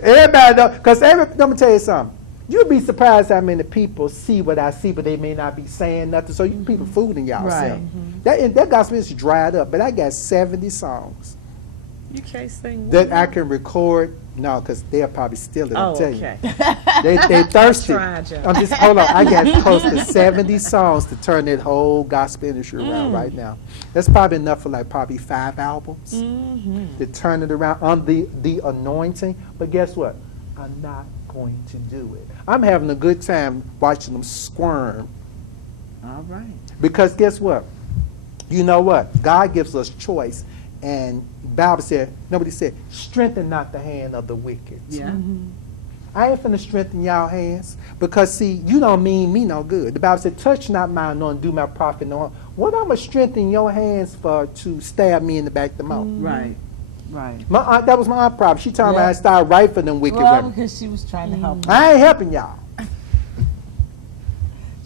everybody know, because let me tell you something. You'd be surprised how many people see what I see, but they may not be saying nothing. So you people fooling y'all. Right. That gospel is dried up, but I got 70 songs. You can't sing one. That I can record. No, because they'll probably steal it. I'm telling okay. you. They thirsty. Hold on. I got close to 70 songs to turn that whole gospel industry around right now. That's probably enough for like probably 5 albums to turn it around on the anointing. But guess what? I'm not going to do it. I'm having a good time watching them squirm. All right. Because guess what? You know what? God gives us choice. And Bible said, nobody said, strengthen not the hand of the wicked. Yeah. I ain't finna strengthen y'all hands. Because see, you don't mean me no good. The Bible said, touch not my anointing, do my prophet no harm. What I'm gonna strengthen your hands for to stab me in the back of the mouth? Right. Right. My aunt, that was my aunt problem. She told me I started right for them wicked women. Because she was trying to help. I ain't helping y'all.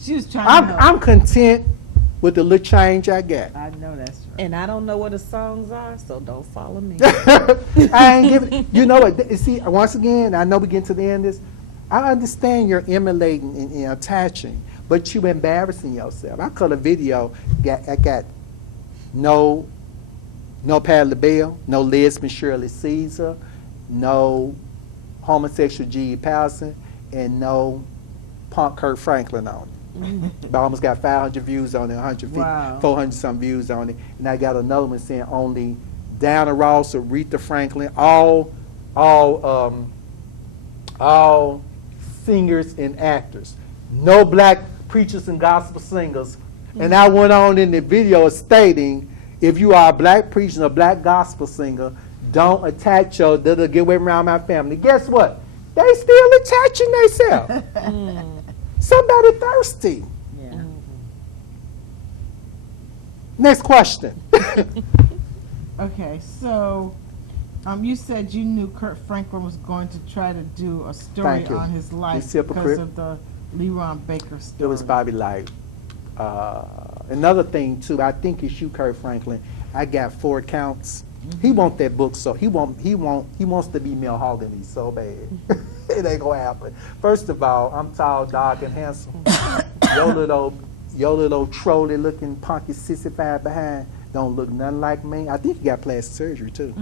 She was trying to help. I'm content with the little change I got. I know that's right. And I don't know what the songs are, so don't follow me. I ain't giving. You know what? See, once again, I know we get to the end of this. I understand you're emulating and attaching, but you embarrassing yourself. I cut a video. I got no Patti LaBelle, no lesbian Shirley Caesar, no homosexual G. Patterson, and no punk Kirk Franklin on it. But I almost got 500 views on it, 400 some views on it, and I got another one saying only Diana Ross, Aretha Franklin, all singers and actors, no black preachers and gospel singers. And I went on in the video stating, if you are a black preacher and a black gospel singer, don't attach that'll get away around my family. Guess what? They still attaching themselves. Somebody thirsty. Yeah. Next question. Okay, so you said you knew Kirk Franklin was going to try to do a story on his life because of the Lerone Baker story. It was probably like another thing too. I think you shoot Kirk Franklin. I got 4 counts. He wants that book, so he wants to be Malehogany so bad. It ain't gonna happen. First of all, I'm tall, dark, and handsome. Your little trolley looking punky sissified behind don't look nothing like me. I think he got plastic surgery too.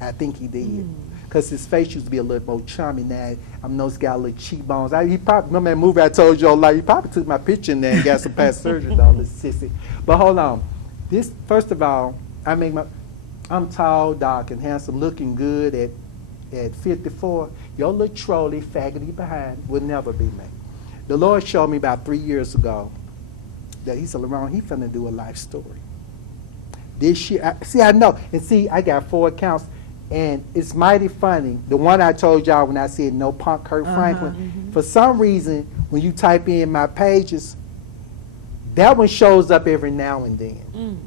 I think he did. Because his face used to be a little more charming now. I know he's got little cheekbones. He probably, remember that movie I told you all, like, he probably took my picture in there and got some plastic surgery, though, little sissy. But hold on. This, first of all, I'm tall, dark, and handsome, looking good at 54. Your little trolley, faggoty behind, would never be me. The Lord showed me about 3 years ago that he said, Lerone, he finna do a life story. This year, I know, and see, I got 4 accounts. And it's mighty funny. The one I told y'all when I said no punk Kirk Franklin, for some reason, when you type in my pages, that one shows up every now and then.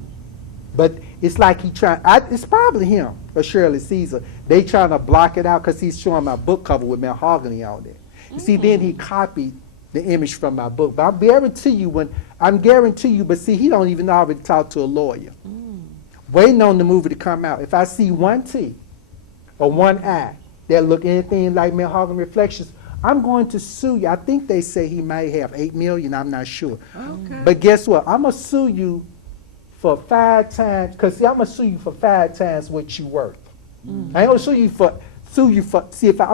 But it's like it's probably him or Shirley Caesar. They trying to block it out because he's showing my book cover with Malehogany on it. You see, then he copied the image from my book. But I guarantee you, but see, he don't even already talk to a lawyer. Waiting on the movie to come out. If I see one T or one I that look anything like Malehogany Reflections, I'm going to sue you. I think they say he may have $8 million. I'm not sure. Okay. But guess what? I'm going to sue you for 5 times, because see, I'm going to sue you for 5 times what you worth. I ain't going to I'm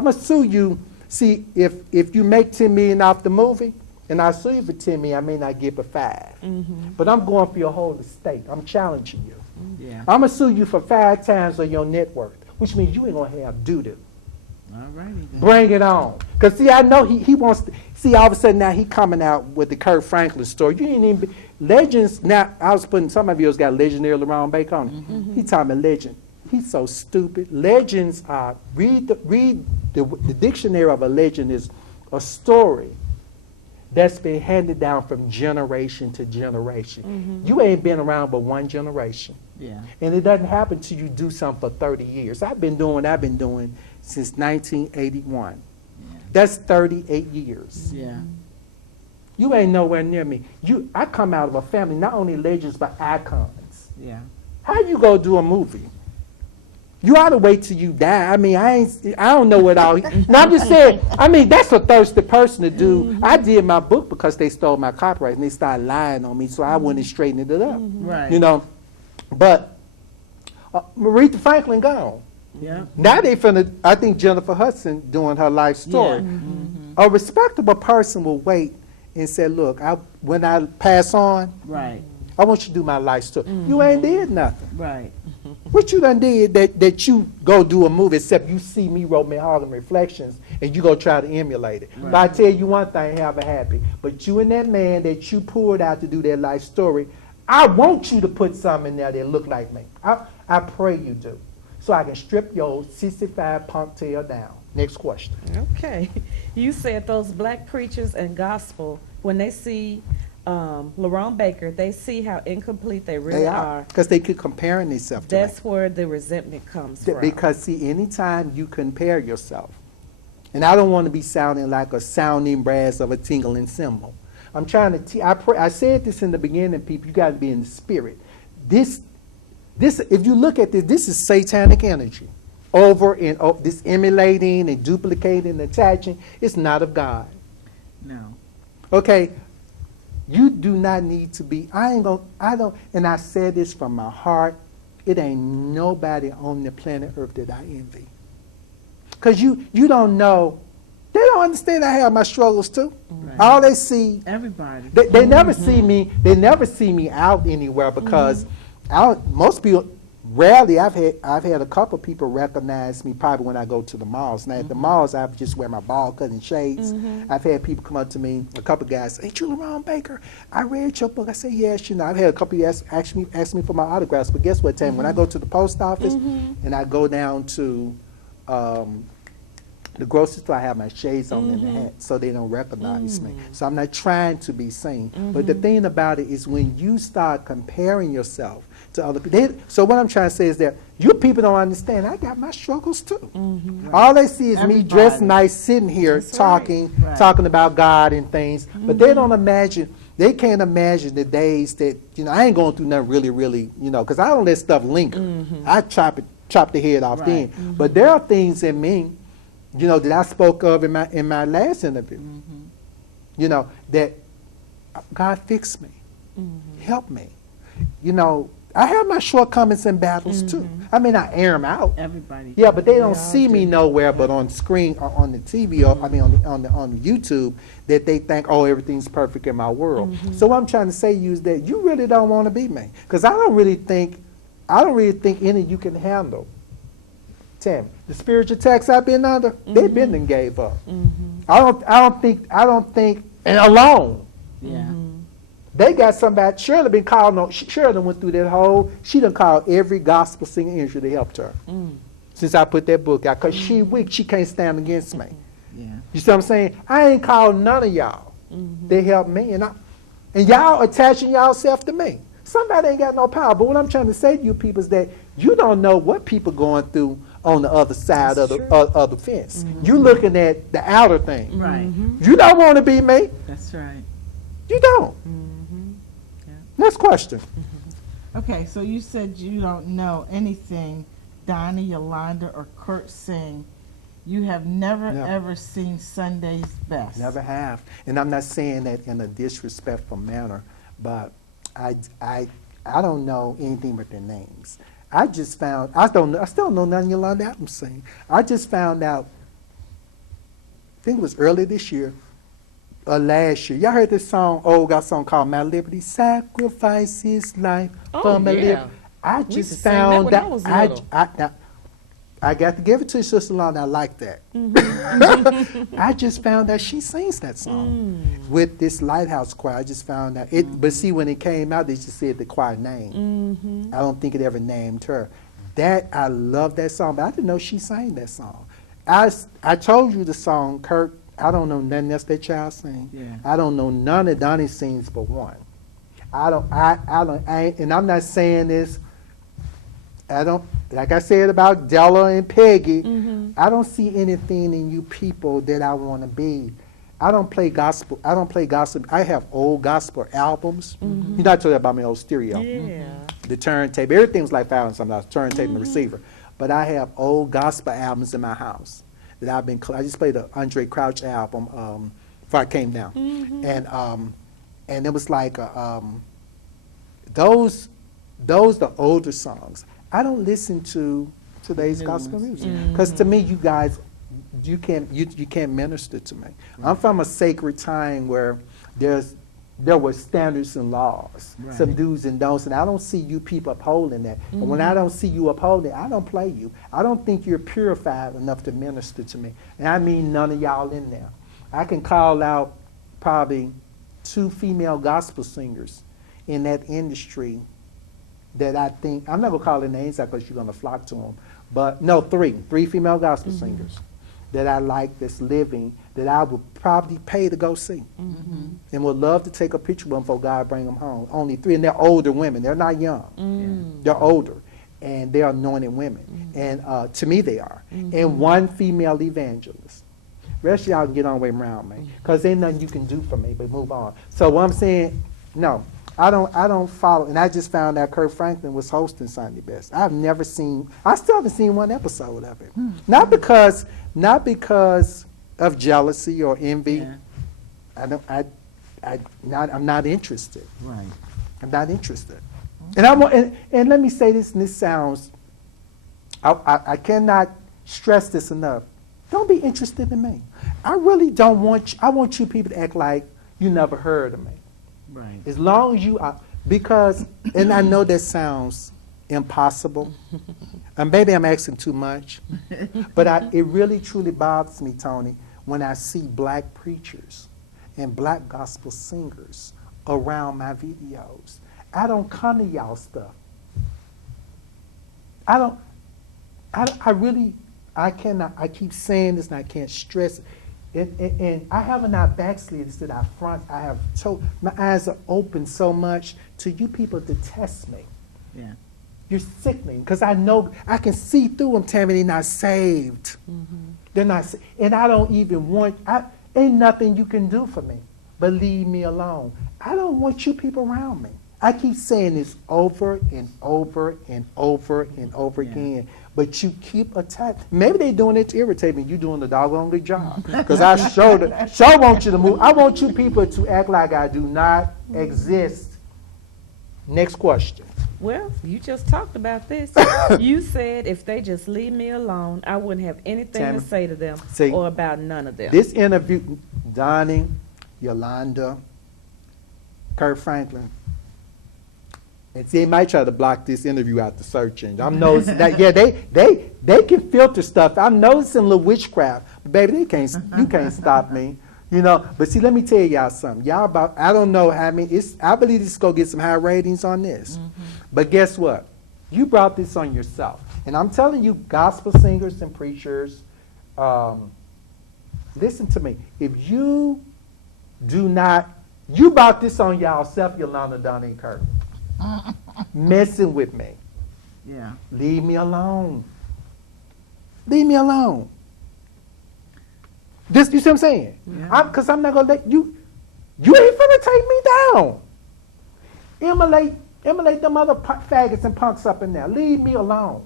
going to sue you, see, if you make $10 million off the movie, and I sue you for $10 million, I may not give but 5. But I'm going for your whole estate. I'm challenging you. Yeah. I'm going to sue you for 5 times of your net worth, which means you ain't going to have doo-doo. All righty then. Bring it on. Because, see, I know he wants to, see, all of a sudden now he coming out with the Kirk Franklin story. You ain't even, legends, now, I was putting, some of you got legendary Lerone Baker on it. He talking about legend. He's so stupid. Legends are, read the dictionary of a legend is a story that's been handed down from generation to generation. You ain't been around but one generation. Yeah. And it doesn't happen till you do something for 30 years. I've been doing since 1981. Yeah. That's 38 years. Yeah. You ain't nowhere near me. I come out of a family, not only legends, but icons. Yeah. How you go do a movie? You ought to wait till you die. I mean, I don't know what all. Now I'm just saying. I mean, that's a thirsty person to do. I did my book because they stole my copyright and they started lying on me, so I went and straightened it up. Right. You know, but Aretha Franklin gone. Yeah. Now they finna. I think Jennifer Hudson doing her life story. Yeah. A respectable person will wait and say, "Look, when I pass on, Right. I want you to do my life story." You ain't did nothing. Right. What you done did that you go do a movie, except you see me wrote Malehogany Reflections and you go try to emulate it. Right. But I tell you one thing, have a happy. But you and that man that you pulled out to do that life story, I want you to put something in there that look like me. I pray you do. So I can strip your 65 punk tail down. Next question. Okay. You said those black preachers and gospel, when they see Lerone Baker, they see how incomplete they really They are. because they keep comparing themselves to me. That's where the resentment comes from. Because see, anytime you compare yourself, and I don't want to be sounding like a sounding brass of a tingling cymbal. I'm trying to I said this in the beginning, people, you got to be in the spirit. This, if you look at this is satanic energy. Over and over, this emulating and duplicating and attaching, it's not of God. No. Okay? You do not need to be, and I said this from my heart, it ain't nobody on the planet Earth that I envy. Because you don't know, they don't understand I have my struggles too. Right. All they see, Everybody. they never see me out anywhere because most people, rarely, I've had a couple people recognize me probably when I go to the malls. Now at the malls, I just wear my ball cutting shades. I've had people come up to me, a couple guys, "Ain't you Lerone Baker? I read your book." I say, "Yes, you know." I've had a couple of ask me for my autographs, but guess what, Tam? When I go to the post office and I go down to the grocery store, I have my shades on and the hat so they don't recognize me. So I'm not trying to be seen. But the thing about it is when you start comparing yourself to other people. So what I'm trying to say is that you people don't understand. I got my struggles too. All they see is me dressed nice, sitting here talking about God and things. But they don't imagine. They can't imagine the days that I ain't going through nothing really, because I don't let stuff linger. I chop the head off then. But there are things in me, that I spoke of in my last interview. That God fix me, help me. I have my shortcomings and battles too. I mean, I air them out. Everybody. Yeah, but they don't see me nowhere but on screen or on the TV or on the YouTube that they think, oh, everything's perfect in my world. So what I'm trying to say to you is that you really don't want to be me, because I don't really think any of you can handle. Tammy, the spiritual attacks I've been under, they've been and gave up. I don't think, and alone. Yeah. They got somebody, Shirley been calling on, Shirley went through that whole, she done called every gospel singer industry to help her. since I put that book out, because she weak, she can't stand against me. Yeah. You see what I'm saying? I ain't called none of y'all. They help me, and y'all attaching yourself to me. Somebody ain't got no power, but what I'm trying to say to you people is that you don't know what people going through on the other side of the fence. You looking at the outer thing. Right. You don't want to be me. That's right. You don't. Yeah. Next question. Okay, so you said you don't know anything Donnie, Yolanda, or Kirk sing. You have never ever seen Sunday's Best. Never have. And I'm not saying that in a disrespectful manner, but I don't know anything but their names. I just found, I still don't know none of Yolanda Adams sing. I just found out, I think it was early this year, or last year. Y'all heard this song, got a song called My Liberty, Sacrifice His Life for my liberty. I just found that, I got to give it to you, Sister Yolanda, I like that. I just found that she sings that song with this Lighthouse choir. I just found out it, but see, when it came out, they just said the choir name. I don't think it ever named her. That, I love that song, but I didn't know she sang that song. I told you the song, Kirk, I don't know nothing else that child sing. Yeah. I don't know none of Donnie sings but one. And I'm not saying this, like I said about Della and Peggy, I don't see anything in you people that I want to be. I don't play gospel. I have old gospel albums. You're not talking about my old stereo. The turntable, everything was like $500 turntable and receiver. But I have old gospel albums in my house that I just played the Andre Crouch album before I came down. And it was like, those the older songs. I don't listen to today's gospel music because to me, you guys, you can't minister to me. I'm from a sacred time where there were standards and laws, some do's and don'ts, and I don't see you people upholding that. And when I don't see you upholding it, I don't play you. I don't think you're purified enough to minister to me, and I mean none of y'all in there. I can call out probably 2 female gospel singers in that industry that I think, I'm not going to call their names out because you're going to flock to them, but no, 3 female gospel singers that I like that's living, that I would probably pay to go see and would love to take a picture with them before God bring them home. Only 3, and they're older women. They're not young. They're older, and they're anointed women. And to me, they are. And 1 female evangelist. The rest of y'all can get on way around me because ain't nothing you can do for me but move on. So what I'm saying, no. I don't follow, and I just found out Kirk Franklin was hosting Sunday Best. I still haven't seen 1 episode of it. Not because of jealousy or envy. I'm not interested. Right. I'm not interested. And let me say this, and this sounds, I cannot stress this enough. Don't be interested in me. I really don't want you, I want you people to act like you never heard of me. Right. As long as you are, because, and I know that sounds impossible, and maybe I'm asking too much, but it really truly bothers me, Tony, when I see black preachers and black gospel singers around my videos. I don't come to y'all stuff. I cannot, I keep saying this and I can't stress it. And I have not backslid, that I front. I have my eyes are open so much to you people to test me. Yeah. You're sickening because I know I can see through them telling me they're not saved. They're not, and I don't even want. Ain't nothing you can do for me, but leave me alone. I don't want you people around me. I keep saying this over and over and over and over again. But you keep attacking. Maybe they're doing it to irritate me. You're doing the doggone good job. Because I sure want you to move. I want you people to act like I do not exist. Next question. Well, you just talked about this. You said if they just leave me alone, I wouldn't have anything to say to them or about none of them. This interview, Donnie, Yolanda, Kirk Franklin, and see, they might try to block this interview out the search engine. I'm noticing that, they can filter stuff. I'm noticing a little witchcraft. But baby, you can't stop me. You know, but see, let me tell y'all something. I don't know how many, I believe this is going to get some high ratings on this. But guess what? You brought this on yourself. And I'm telling you, gospel singers and preachers, listen to me. If you do not, you brought this on y'all self, Yolanda, Donnie, and Kirk. Messing with me. Yeah. Leave me alone. Leave me alone. This, you see what I'm saying? Yeah. Because I'm not going to let you, you ain't finna take me down. Immolate them other faggots and punks up in there. Leave me alone.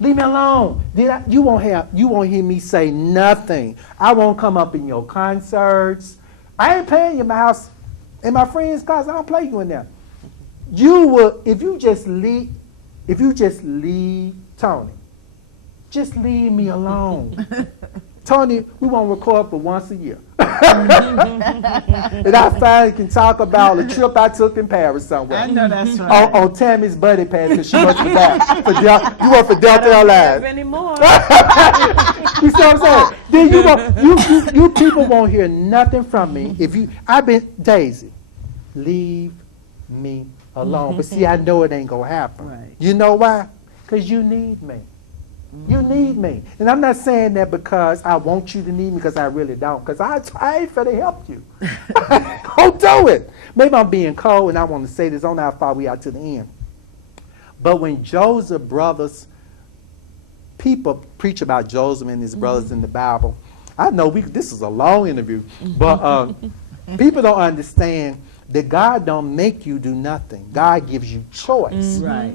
Leave me alone. You won't hear me say nothing. I won't come up in your concerts. I ain't playing you in my house, in my friends' cars. I don't play you in there. You will, if you just leave Tony, just leave me alone. Tony, we won't record for once a year. And I finally can talk about a trip I took in Paris somewhere. I know that's right. On Tammy's buddy pass because she went to that. You work for Delta I don't have Airlines. anymore. You see what I'm saying? Then you people won't hear nothing from me. Daisy, leave me alone. But see, I know it ain't gonna happen. Right. You know why? Because you need me. You need me. And I'm not saying that because I want you to need me, because I really don't. Because I ain't finna help you. Don't do it. Maybe I'm being cold and I want to say this. I don't know how far we are to the end. But when Joseph brothers, people preach about Joseph and his brothers in the Bible. I know this is a long interview, but people don't understand that God don't make you do nothing. God gives you choice. Right.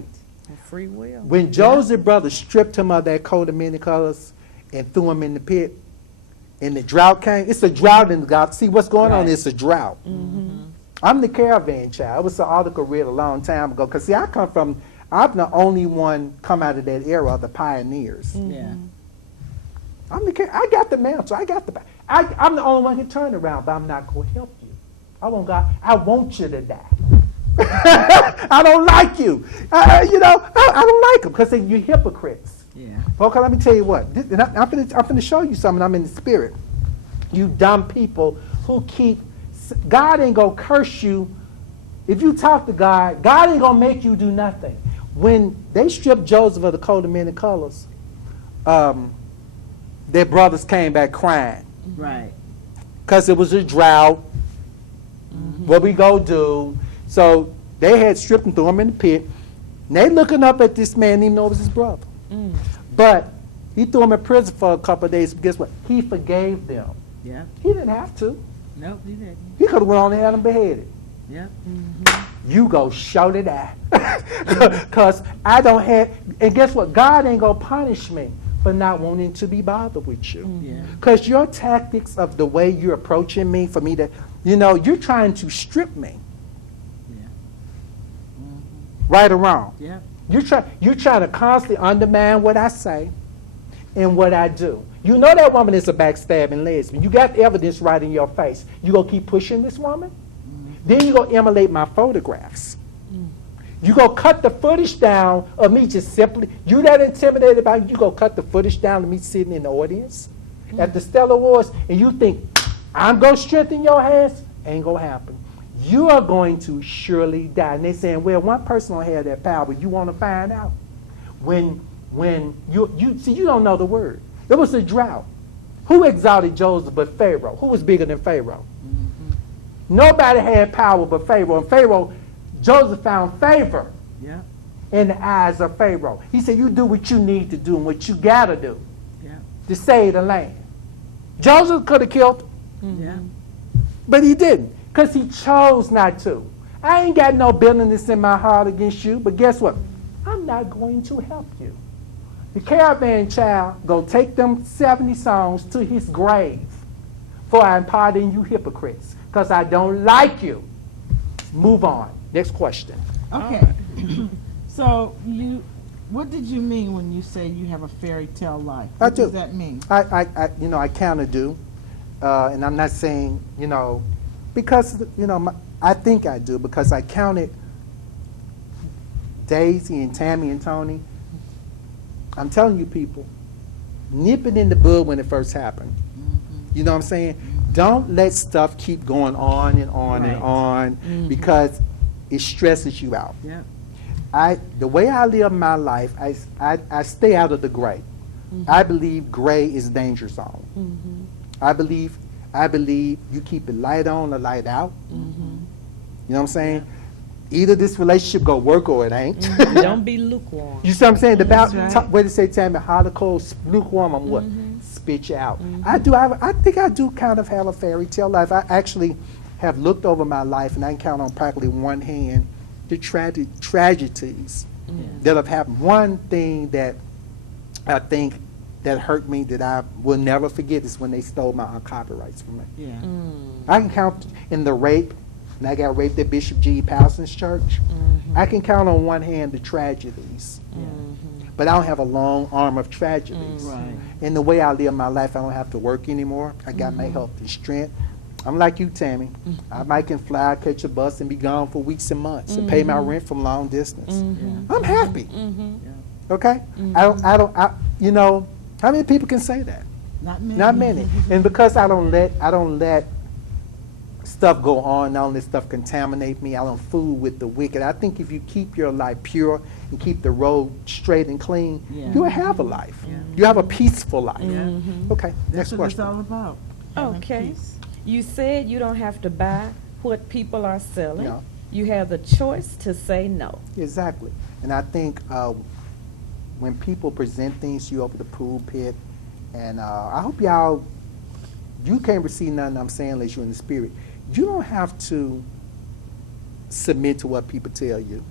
Free will. When Joseph's brother stripped him of that coat of many colors and threw him in the pit, and the drought came, it's a drought in God. See what's going on? It's a drought. I'm the caravan child. It was an article read a long time ago. Because see, I'm the only one come out of that era of the pioneers. Yeah. I got the mantle. I'm the only one who can turn around, but I'm not going to help you. I want you to die. I don't like you. I don't like them because you're hypocrites. Yeah. Okay, let me tell you what. I'm finna show you something. I'm in the spirit. You dumb people who God ain't gonna curse you. If you talk to God, God ain't gonna make you do nothing. When they stripped Joseph of the coat of many colors, their brothers came back crying. Right. Because it was a drought. What we go do? So they had stripped him, threw him in the pit. And they looking up at this man, even though it was his brother. But he threw him in prison for a couple of days. But guess what? He forgave them. Yeah. He didn't have to. Nope, he didn't. He could have went on and had him beheaded. Yep. You go show to that. Because I don't have, and guess what? God ain't going to punish me for not wanting to be bothered with you. Yeah. Because your tactics of the way you're approaching me, for me to, you're trying to strip me. Right or wrong? Yeah. You're trying to constantly undermine what I say and what I do. You know that woman is a backstabbing lesbian. You got the evidence right in your face. You gonna keep pushing this woman? Then you gonna immolate my photographs. You gonna cut the footage down of me just simply, you that intimidated by you gonna cut the footage down of me sitting in the audience at the Stellar Awards, and you think I'm gonna strengthen your hands? Ain't gonna happen. You are going to surely die. And they're saying, well, one person don't have that power, but you want to find out. When you don't know the word. There was a drought. Who exalted Joseph but Pharaoh? Who was bigger than Pharaoh? Nobody had power but Pharaoh. And Joseph found favor in the eyes of Pharaoh. He said, you do what you need to do and what you got to do to save the land. Joseph could have killed him, but he didn't. Because he chose not to. I ain't got no bitterness in my heart against you, but guess what? I'm not going to help you. The caravan child go take them 70 songs to his grave, for I'm pardoning you hypocrites, because I don't like you. Move on. Next question. Okay. So what did you mean when you say you have a fairy tale life? What does that mean? I kind of do, and I'm not saying, because, I think I do, because I counted Daisy and Tammy and Tony. I'm telling you people, nip it in the bud when it first happened. You know what I'm saying? Don't let stuff keep going on and on and on because it stresses you out. Yeah. the way I live my life, I stay out of the gray. I believe gray is danger zone. I believe you keep it light on or light out. You know what I'm saying? Either this relationship go work or it ain't. Don't be lukewarm. You see what I'm saying? That's right. What did it say, Tammy? Hot or cold, lukewarm, I'm what? Spit you out. I think I do kind of have a fairy tale life. I actually have looked over my life, and I can count on practically one hand the tragedies that have happened. One thing that I think that hurt me that I will never forget is when they stole my copyrights from me. Yeah. I can count in the rape, and I got raped at Bishop G. Patterson's church. I can count on one hand the tragedies, but I don't have a long arm of tragedies. Right. In the way I live my life, I don't have to work anymore. I got my health and strength. I'm like you, Tammy. I might can fly, catch a bus, and be gone for weeks and months and pay my rent from long distance. I'm happy. Okay? You know, how many people can say that? Not many. Not many. And because I don't let stuff go on, don't let stuff contaminate me, I don't fool with the wicked. I think if you keep your life pure and keep the road straight and clean, you'll have a life. You have a peaceful life. Okay, That's next what it's question. all about. Having Okay. peace. You said you don't have to buy what people are selling. No. You have the choice to say no. Exactly. And I think when people present things to you over the pulpit, and I hope you can't receive nothing I'm saying unless you're in the spirit. You don't have to submit to what people tell you.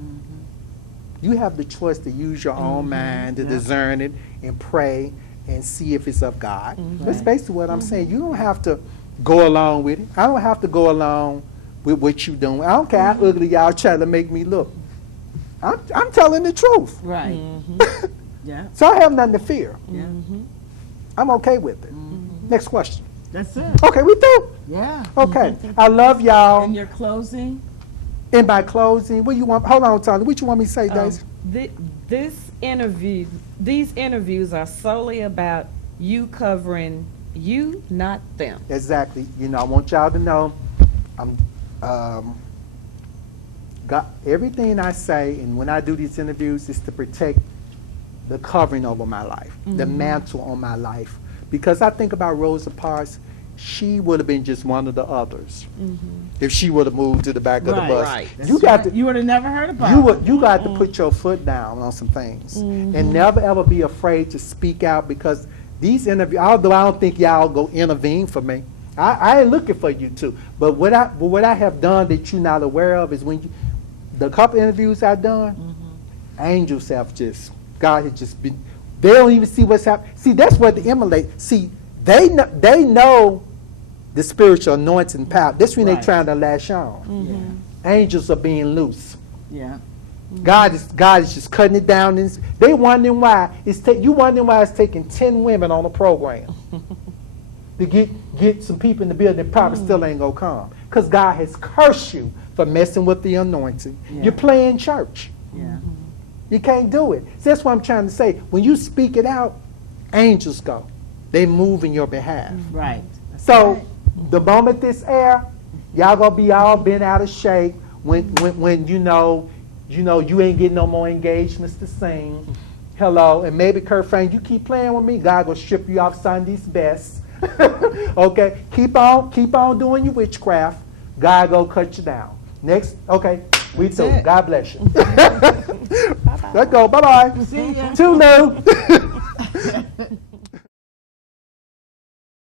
You have the choice to use your own mind, to discern it, and pray, and see if it's of God. That's basically what I'm saying. You don't have to go along with it. I don't have to go along with what you're doing. I don't care how ugly y'all try to make me look. I'm telling the truth. Right. Yeah. So I have nothing to fear. Yeah. I'm okay with it. Next question. That's it. Okay, we through. Yeah. Okay. I love y'all. And your closing? In my closing, what you want? Hold on, Tony. What you want me to say, Daisy? These interviews are solely about you covering you, not them. Exactly. You know, I want y'all to know, got everything I say, and when I do these interviews, is to protect the covering over my life, the mantle on my life. Because I think about Rosa Parks, she would have been just one of the others if she would have moved to the back of the bus. Right. You got to. You would have never heard about it. You got to put your foot down on some things and never ever be afraid to speak out, because these interviews, although I don't think y'all go intervene for me, I ain't looking for you to. But what I have done that you're not aware of is when the couple interviews I've done, angels have God has just been. They don't even see what's happening. See, that's what the emulate. See, they know the spiritual anointing power. That's when they're trying to lash on. Angels are being loose. Yeah. God is just cutting it down. And they wondering why it's taking 10 women on a program to get some people in the building that probably still ain't gonna come, because God has cursed you for messing with the anointing. You're playing church. Yeah. You can't do it. So that's what I'm trying to say. When you speak it out, angels go. They move in your behalf. Right. So the moment this air, y'all gonna be all bent out of shape when you know you ain't getting no more engagements to sing. Hello, and maybe Kirk Frank, you keep playing with me, God gonna strip you off Sunday's best. Okay, keep on doing your witchcraft. God gonna cut you down. Next, okay, we through. God bless you. Let's go. Bye bye. See ya. Too new.